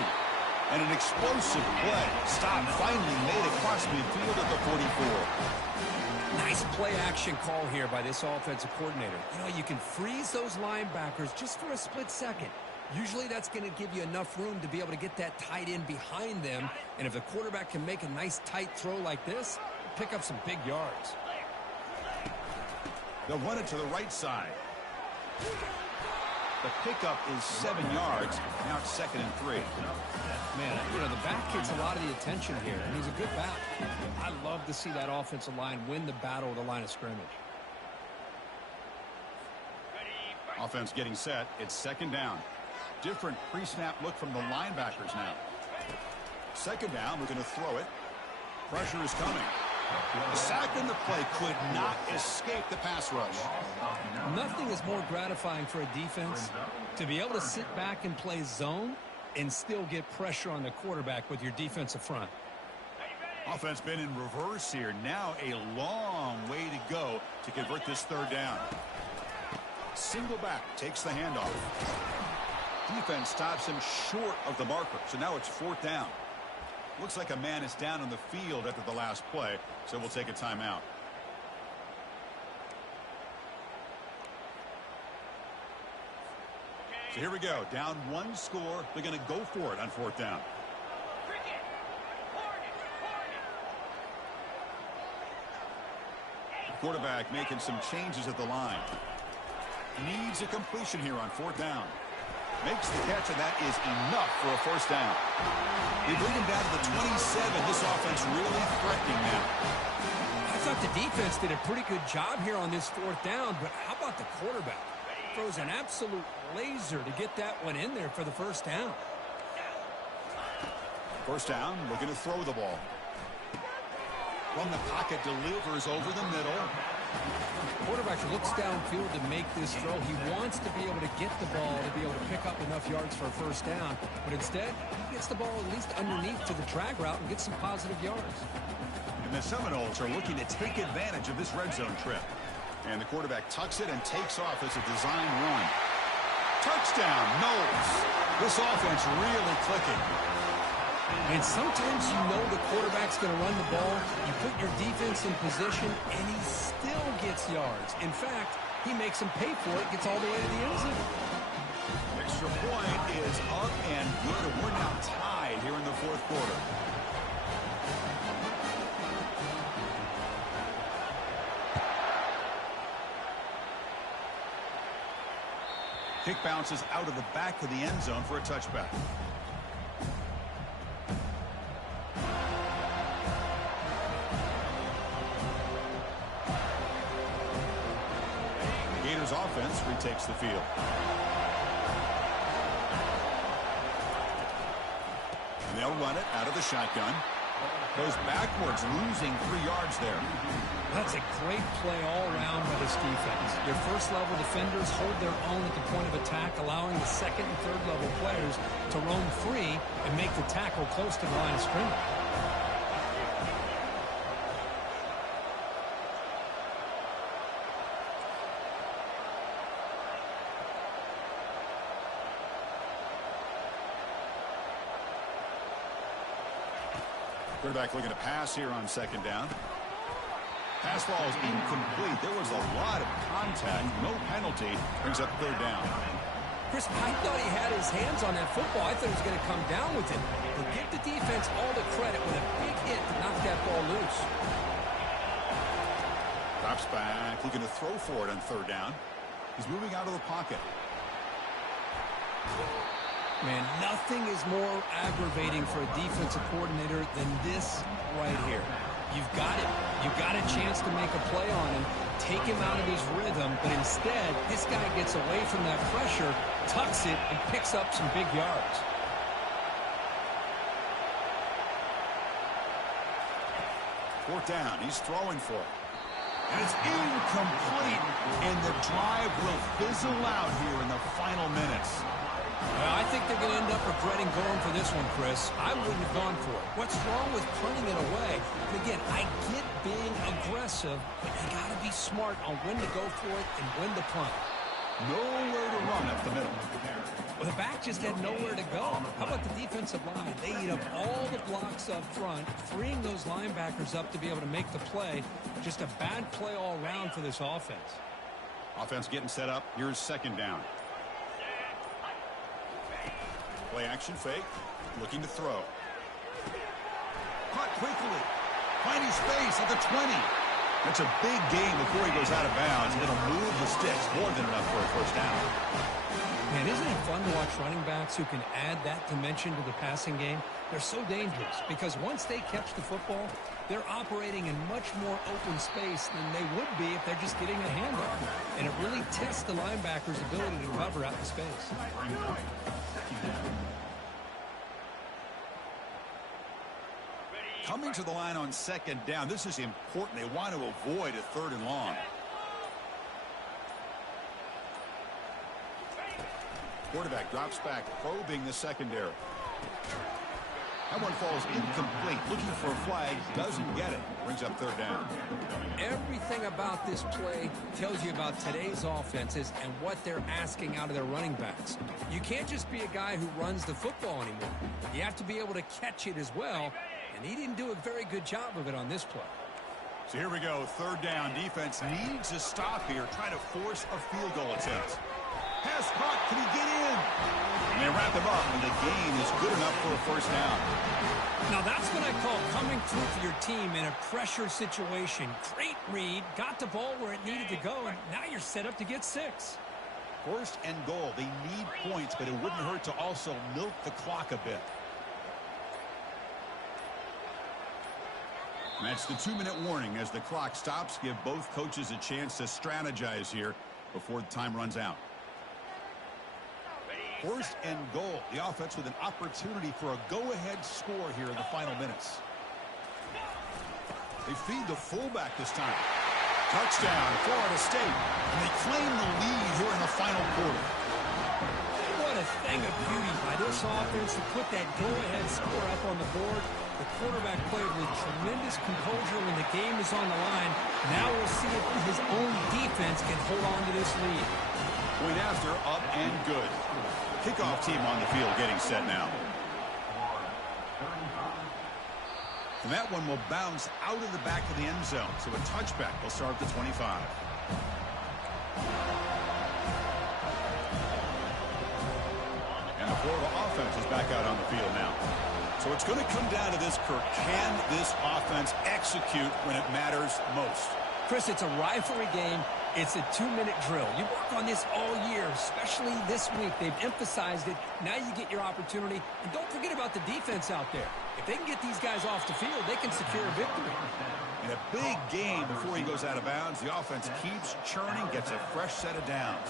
And an explosive play. Stop finally made across midfield at the 44. Nice play action call here by this offensive coordinator. You know, you can freeze those linebackers just for a split second. Usually that's going to give you enough room to be able to get that tight end behind them. And if the quarterback can make a nice tight throw like this, pick up some big yards. They'll run it to the right side. The pickup is 7 yards. Now it's 2nd and 3. Man, you know, the back gets a lot of the attention here, and he's a good back. I love to see that offensive line win the battle at the line of scrimmage. Offense getting set. It's 2nd down. Different pre-snap look from the linebackers now. 2nd down. We're going to throw it. Pressure is coming. The sack in the play could not escape the pass rush. Nothing is more gratifying for a defense to be able to sit back and play zone and still get pressure on the quarterback with your defensive front. Offense been in reverse here. Now a long way to go to convert this 3rd down. Single back takes the handoff. Defense stops him short of the marker. So now it's 4th down. Looks like a man is down on the field after the last play, so we'll take a timeout. So here we go. Down 1 score. They're going to go for it on 4th down. Quarterback making some changes at the line. Needs a completion here on 4th down. Makes the catch, and that is enough for a 1st down. They bring him down to the 27. This offense really threatening now. I thought the defense did a pretty good job here on this 4th down, but how about the quarterback? Throws an absolute laser to get that one in there for the 1st down. 1st down, looking to throw the ball. From the pocket, delivers over the middle. Quarterback looks downfield to make this throw. He wants to be able to get the ball to be able to pick up enough yards for a 1st down. But instead, he gets the ball at least underneath to the drag route and gets some positive yards. And the Seminoles are looking to take advantage of this red zone trip. And the quarterback tucks it and takes off as a design run. Touchdown, Noles. This offense really clicking. And sometimes you know the quarterback's going to run the ball. You put your defense in position, and he still gets yards. In fact, he makes them pay for it, gets all the way to the end zone. Extra point is up and good. We're now tied here in the 4th quarter. Kick bounces out of the back of the end zone for a touchback. Gators offense retakes the field. And they'll run it out of the shotgun. Goes backwards, losing 3 yards there. That's a great play all around by this defense. Your first-level defenders hold their own at the point of attack, allowing the 2nd and 3rd-level players to roam free and make the tackle close to the line of scrimmage. Quarterback looking to pass here on 2nd down. Pass ball is incomplete. There was a lot of contact. No penalty. Brings up 3rd down. Chris, I thought he had his hands on that football. I thought he was going to come down with it. But give the defense all the credit with a big hit to knock that ball loose. Drops back. Looking to throw for it on 3rd down. He's moving out of the pocket. Man, nothing is more aggravating for a defensive coordinator than this right here. You've got it. You've got a chance to make a play on him, take him out of his rhythm, but instead, this guy gets away from that pressure, tucks it, and picks up some big yards. Fourth down. He's throwing for it. And it's incomplete, and the drive will fizzle out here in the final minutes. Well, I think they're going to end up regretting going for this one, Chris. I wouldn't have gone for it. What's wrong with punting it away? And again, I get being aggressive, but you got to be smart on when to go for it and when to punt. Nowhere to run up the middle. Well, the back just had nowhere to go. How about the defensive line? They eat up all the blocks up front, freeing those linebackers up to be able to make the play. Just a bad play all around for this offense. Offense getting set up. Here's second down. Play action fake. Looking to throw. Caught quickly. Finding space at the 20. That's a big gain before he goes out of bounds. It'll move the sticks more than enough for a first down. Man, isn't it fun to watch running backs who can add that dimension to the passing game? They're so dangerous because once they catch the football, they're operating in much more open space than they would be if they're just getting a handoff. And it really tests the linebacker's ability to cover out in space. Coming to the line on second down. This is important. They want to avoid a third and long. Quarterback drops back, probing the secondary. That one falls incomplete. Looking for a flag, doesn't get it. Brings up third down. Everything about this play tells you about today's offenses and what they're asking out of their running backs. You can't just be a guy who runs the football anymore. You have to be able to catch it as well, and he didn't do a very good job of it on this play. So here we go, third down. Defense needs a stop here, trying to force a field goal attempt. Pass caught, can he get in? And they wrap him up, and the gain is good enough for a first down. Now that's what I call coming through for your team in a pressure situation. Great read, got the ball where it needed to go, and now you're set up to get 6. First and goal. They need points, but it wouldn't hurt to also milk the clock a bit. And that's the 2-minute warning as the clock stops. Give both coaches a chance to strategize here before the time runs out. First and goal. The offense with an opportunity for a go-ahead score here in the final minutes. They feed the fullback this time. Touchdown, Florida State. And they claim the lead here in the final quarter. What a thing of beauty by this offense to put that go-ahead score up on the board. The quarterback played with tremendous composure when the game is on the line. Now we'll see if his own defense can hold on to this lead. Point after, up and good. Kickoff team on the field getting set now. And that one will bounce out of the back of the end zone. So a touchback will start at the 25. And the Florida offense is back out on the field now. So it's going to come down to this, Kirk. Can this offense execute when it matters most? Chris, it's a rivalry game. It's a 2-minute drill. You work on this all year, especially this week. They've emphasized it. Now you get your opportunity. And don't forget about the defense out there. If they can get these guys off the field, they can secure a victory. In a big game before he goes out of bounds, the offense keeps churning, gets a fresh set of downs.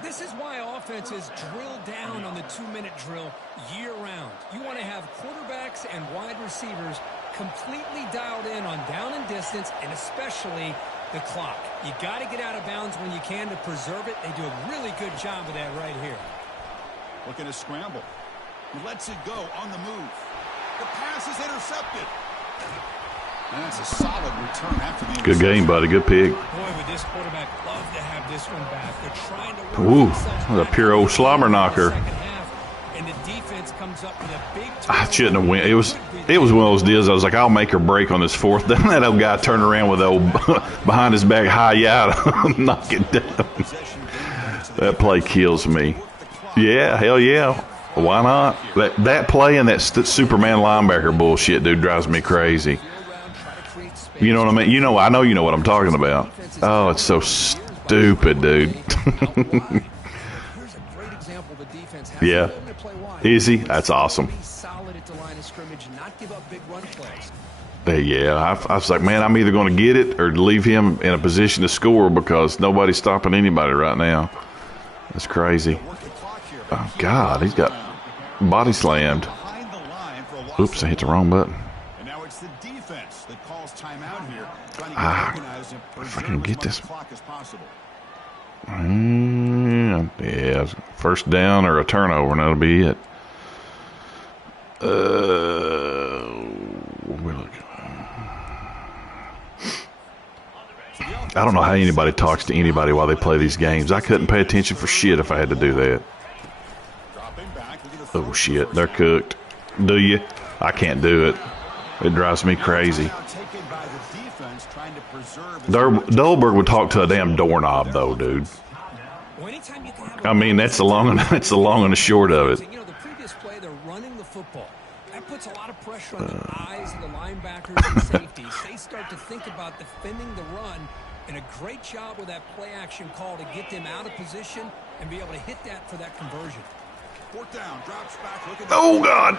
This is why offenses drill down on the 2-minute drill year-round. You want to have quarterbacks and wide receivers completely dialed in on down and distance, and especially the clock. You got to get out of bounds when you can to preserve it. They do a really good job of that right here. Looking to scramble. He lets it go on the move. The pass is intercepted. And that's a solid return after the Good game, buddy. Good pick. Boy, would this quarterback love to have this one back. They're trying to Ooh, that a pure old slobber knocker. And the defense comes up with a big I shouldn't have went. It was one of those deals. I was like, I'll make or break on this fourth. Then that old guy turned around with the old behind his back high yada, knock it down. That play kills me. Yeah, hell yeah. Why not? That play and that Superman linebacker bullshit, dude, drives me crazy. You know what I mean? I know you know what I'm talking about. Oh, it's so stupid, dude. Yeah. Is he? That's awesome. Yeah, I was like, man, I'm either going to get it or leave him in a position to score because nobody's stopping anybody right now. That's crazy. Oh, God, he's got body slammed. Oops, I hit the wrong button. And now it's the defense that calls timeout here, trying to Ah, organize and if I preserve can as get much this. clock as possible. Yeah, first down or a turnover, and that'll be it. We're looking. I don't know how anybody talks to anybody while they play these games. I couldn't pay attention for shit if I had to do that. Oh, shit. They're cooked. Do you? I can't do it. It drives me crazy. Dolberg would talk to a damn doorknob, though, dude. I mean, that's the long and the short of it. You know, the previous play, they're running the football. That puts a lot of pressure on the eyes of the linebackers and safeties. They start to think about defending the run, and a great job with that play action call to get them out of position and be able to hit that for that conversion. Fourth down, drops back, oh, God.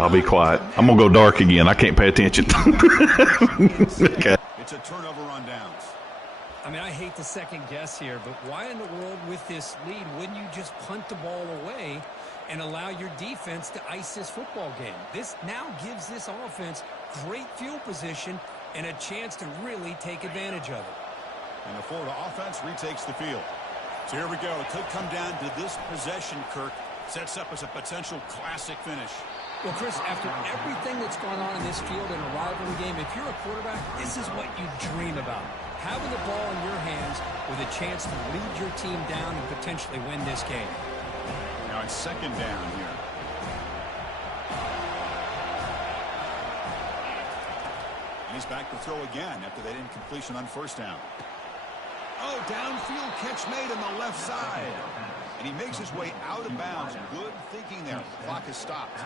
I'll be quiet. I'm going to go dark again. I can't pay attention. Okay. It's a turnover on downs. I mean, I hate to second guess here, but why in the world with this lead wouldn't you just punt the ball away and allow your defense to ice this football game? This now gives this offense great field position and a chance to really take advantage of it. And the Florida offense retakes the field. So here we go. It could come down to this possession, Kirk. Sets up as a potential classic finish. Well, Chris, after everything that's gone on in this field in a rivalry game, if you're a quarterback, this is what you dream about. Having the ball in your hands with a chance to lead your team down and potentially win this game. Now it's second down here. And he's back to throw again after that incompletion on first down. Oh, downfield catch made on the left side. And he makes his way out of bounds. Good thinking there. Clock is stopped.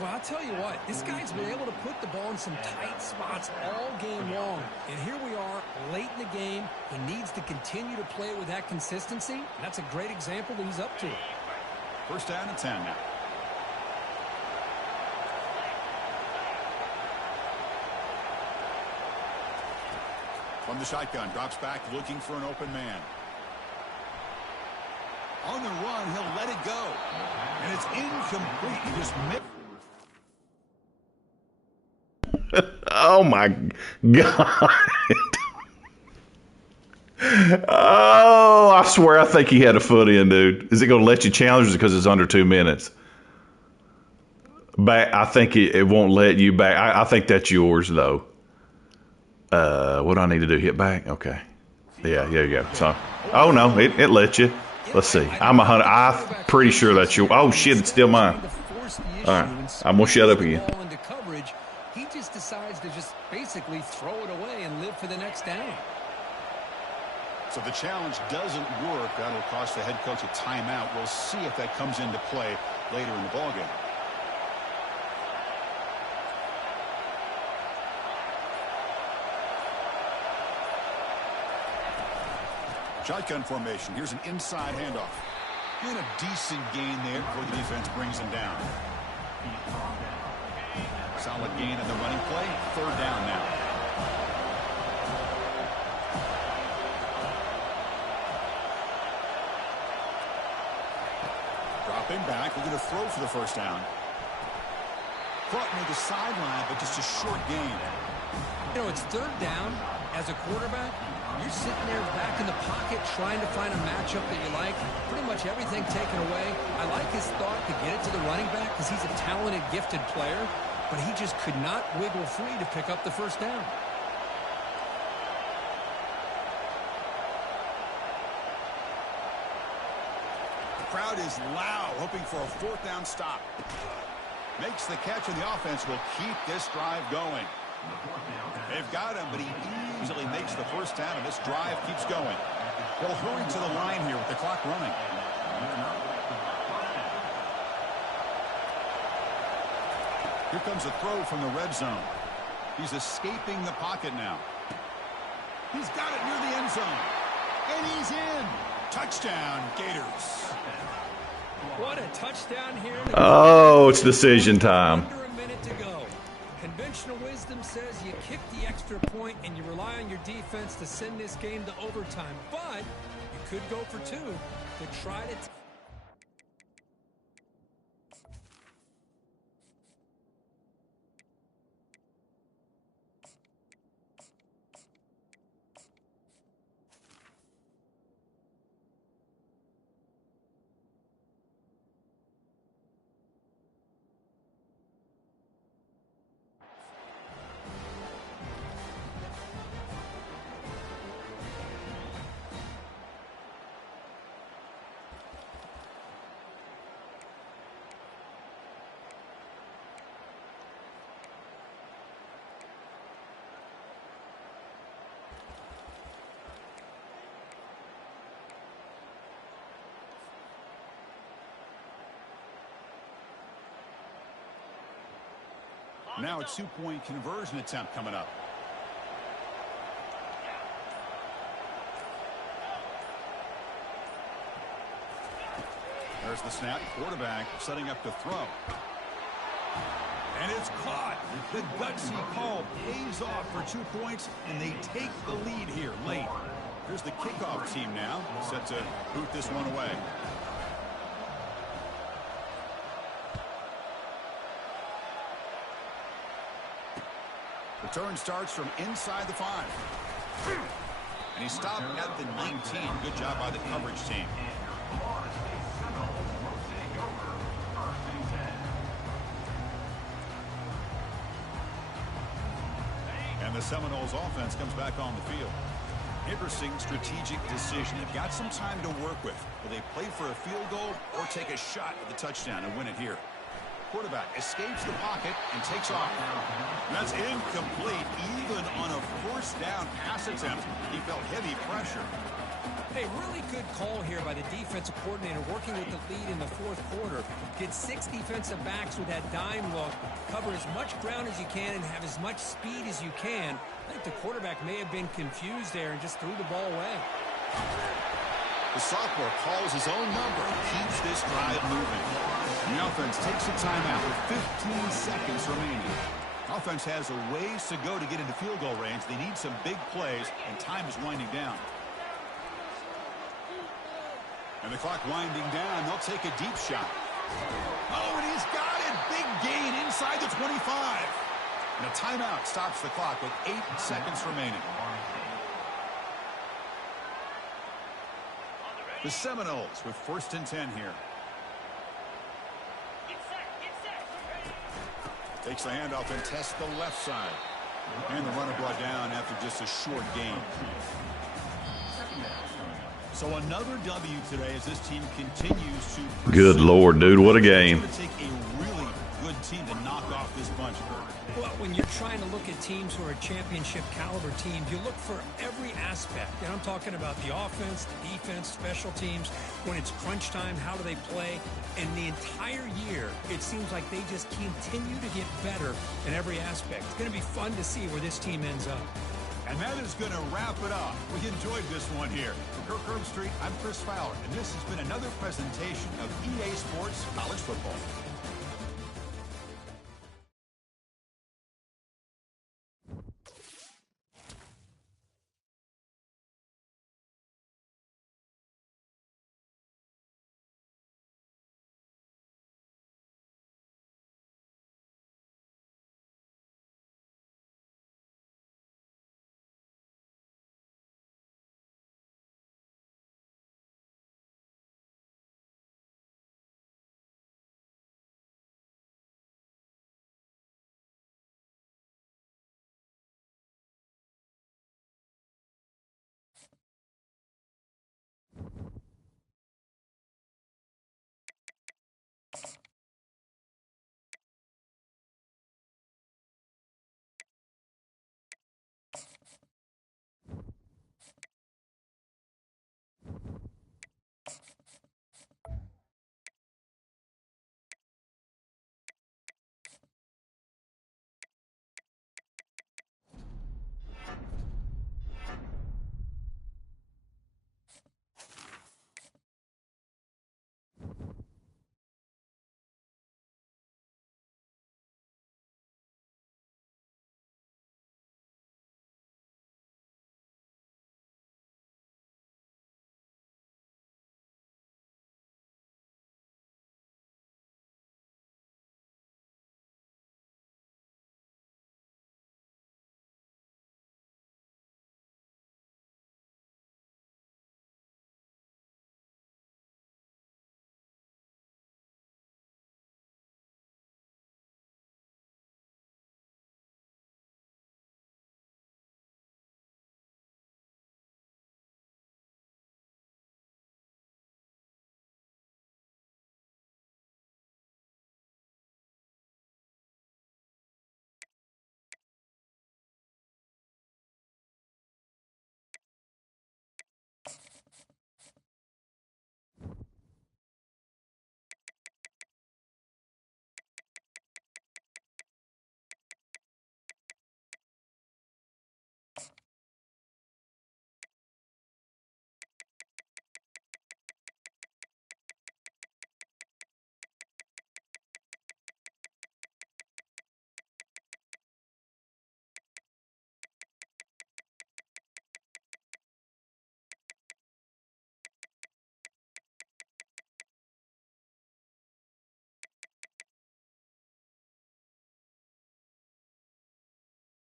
Well, I'll tell you what, this guy's been able to put the ball in some tight spots all game long. And here we are, late in the game. He needs to continue to play with that consistency. That's a great example that he's up to it. First down and 10 now. From the shotgun, drops back, looking for an open man. On the run, he'll let it go. And it's incomplete. He just missed. Oh, my God. Oh, I swear I think he had a foot in, dude. Is it going to let you challenge because it's under 2 minutes? Back, I think it won't let you back. I think that's yours, though. What do I need to do? Hit back? Okay. Yeah, here you go. So, oh, no, it lets you. Let's see. I'm pretty sure that's yours. Oh, shit, it's still mine. All right, I'm going to shut up again. He just decides to just basically throw it away and live for the next down. So the challenge doesn't work. That'll cost the head coach a timeout. We'll see if that comes into play later in the ballgame. Shotgun formation. Here's an inside handoff. And a decent gain there before the defense brings him down. Solid gain in the running play. Third down now. Dropping back. We're going to throw for the first down. Caught near the sideline, but just a short gain. You know, it's third down. As a quarterback, you're sitting there back in the pocket trying to find a matchup that you like. Pretty much everything taken away. I like his thought to get it to the running back because he's a talented, gifted player, but he just could not wiggle free to pick up the first down. The crowd is loud, hoping for a fourth down stop. Makes the catch, and the offense will keep this drive going. They've got him, but he easily makes the first down, and this drive keeps going. They'll hurry to the line here with the clock running. Here comes a throw from the red zone. He's escaping the pocket now. He's got it near the end zone. And he's in. Touchdown, Gators. What a touchdown here. Oh, it's decision time. Under a minute to go. Conventional wisdom says you kick the extra point and you rely on your defense to send this game to overtime. But you could go for two to try to... Now a two-point conversion attempt coming up. There's the snap. Quarterback setting up to throw. And it's caught. The gutsy call pays off for 2 points, and they take the lead here late. Here's the kickoff team now, set to boot this one away. Return starts from inside the 5. And he stopped at the 19. Good job by the coverage team. And the Seminoles offense comes back on the field. Interesting strategic decision. They've got some time to work with. Will they play for a field goal or take a shot at the touchdown and win it here? Quarterback escapes the pocket and takes off. That's incomplete. Even on a forced down pass attempt, he felt heavy pressure. A really good call here by the defensive coordinator working with the lead in the fourth quarter. Get 6 defensive backs with that dime look. Cover as much ground as you can and have as much speed as you can. I think the quarterback may have been confused there and just threw the ball away. The sophomore calls his own number and keeps this drive moving. The offense takes a timeout with 15 seconds remaining. Offense has a ways to go to get into field goal range. They need some big plays, and time is winding down. And the clock winding down. They'll take a deep shot. Oh, and he's got it. Big gain inside the 25. And a timeout stops the clock with 8 seconds remaining. The Seminoles with 1st and 10 here. Takes the handoff and tests the left side. And the runner brought down after just a short gain. So another W today as this team continues to... Good Lord, dude, what a game. It's going to take a really good team to knock off this bunch. Well, when you're trying to look at teams who are championship caliber teams, you look for every aspect. And I'm talking about the offense, the defense, special teams. When it's crunch time, how do they play? And the entire year, it seems like they just continue to get better in every aspect. It's going to be fun to see where this team ends up. And that is going to wrap it up. We enjoyed this one here. For Kirk Herbstreit, I'm Chris Fowler, and this has been another presentation of EA Sports College Football.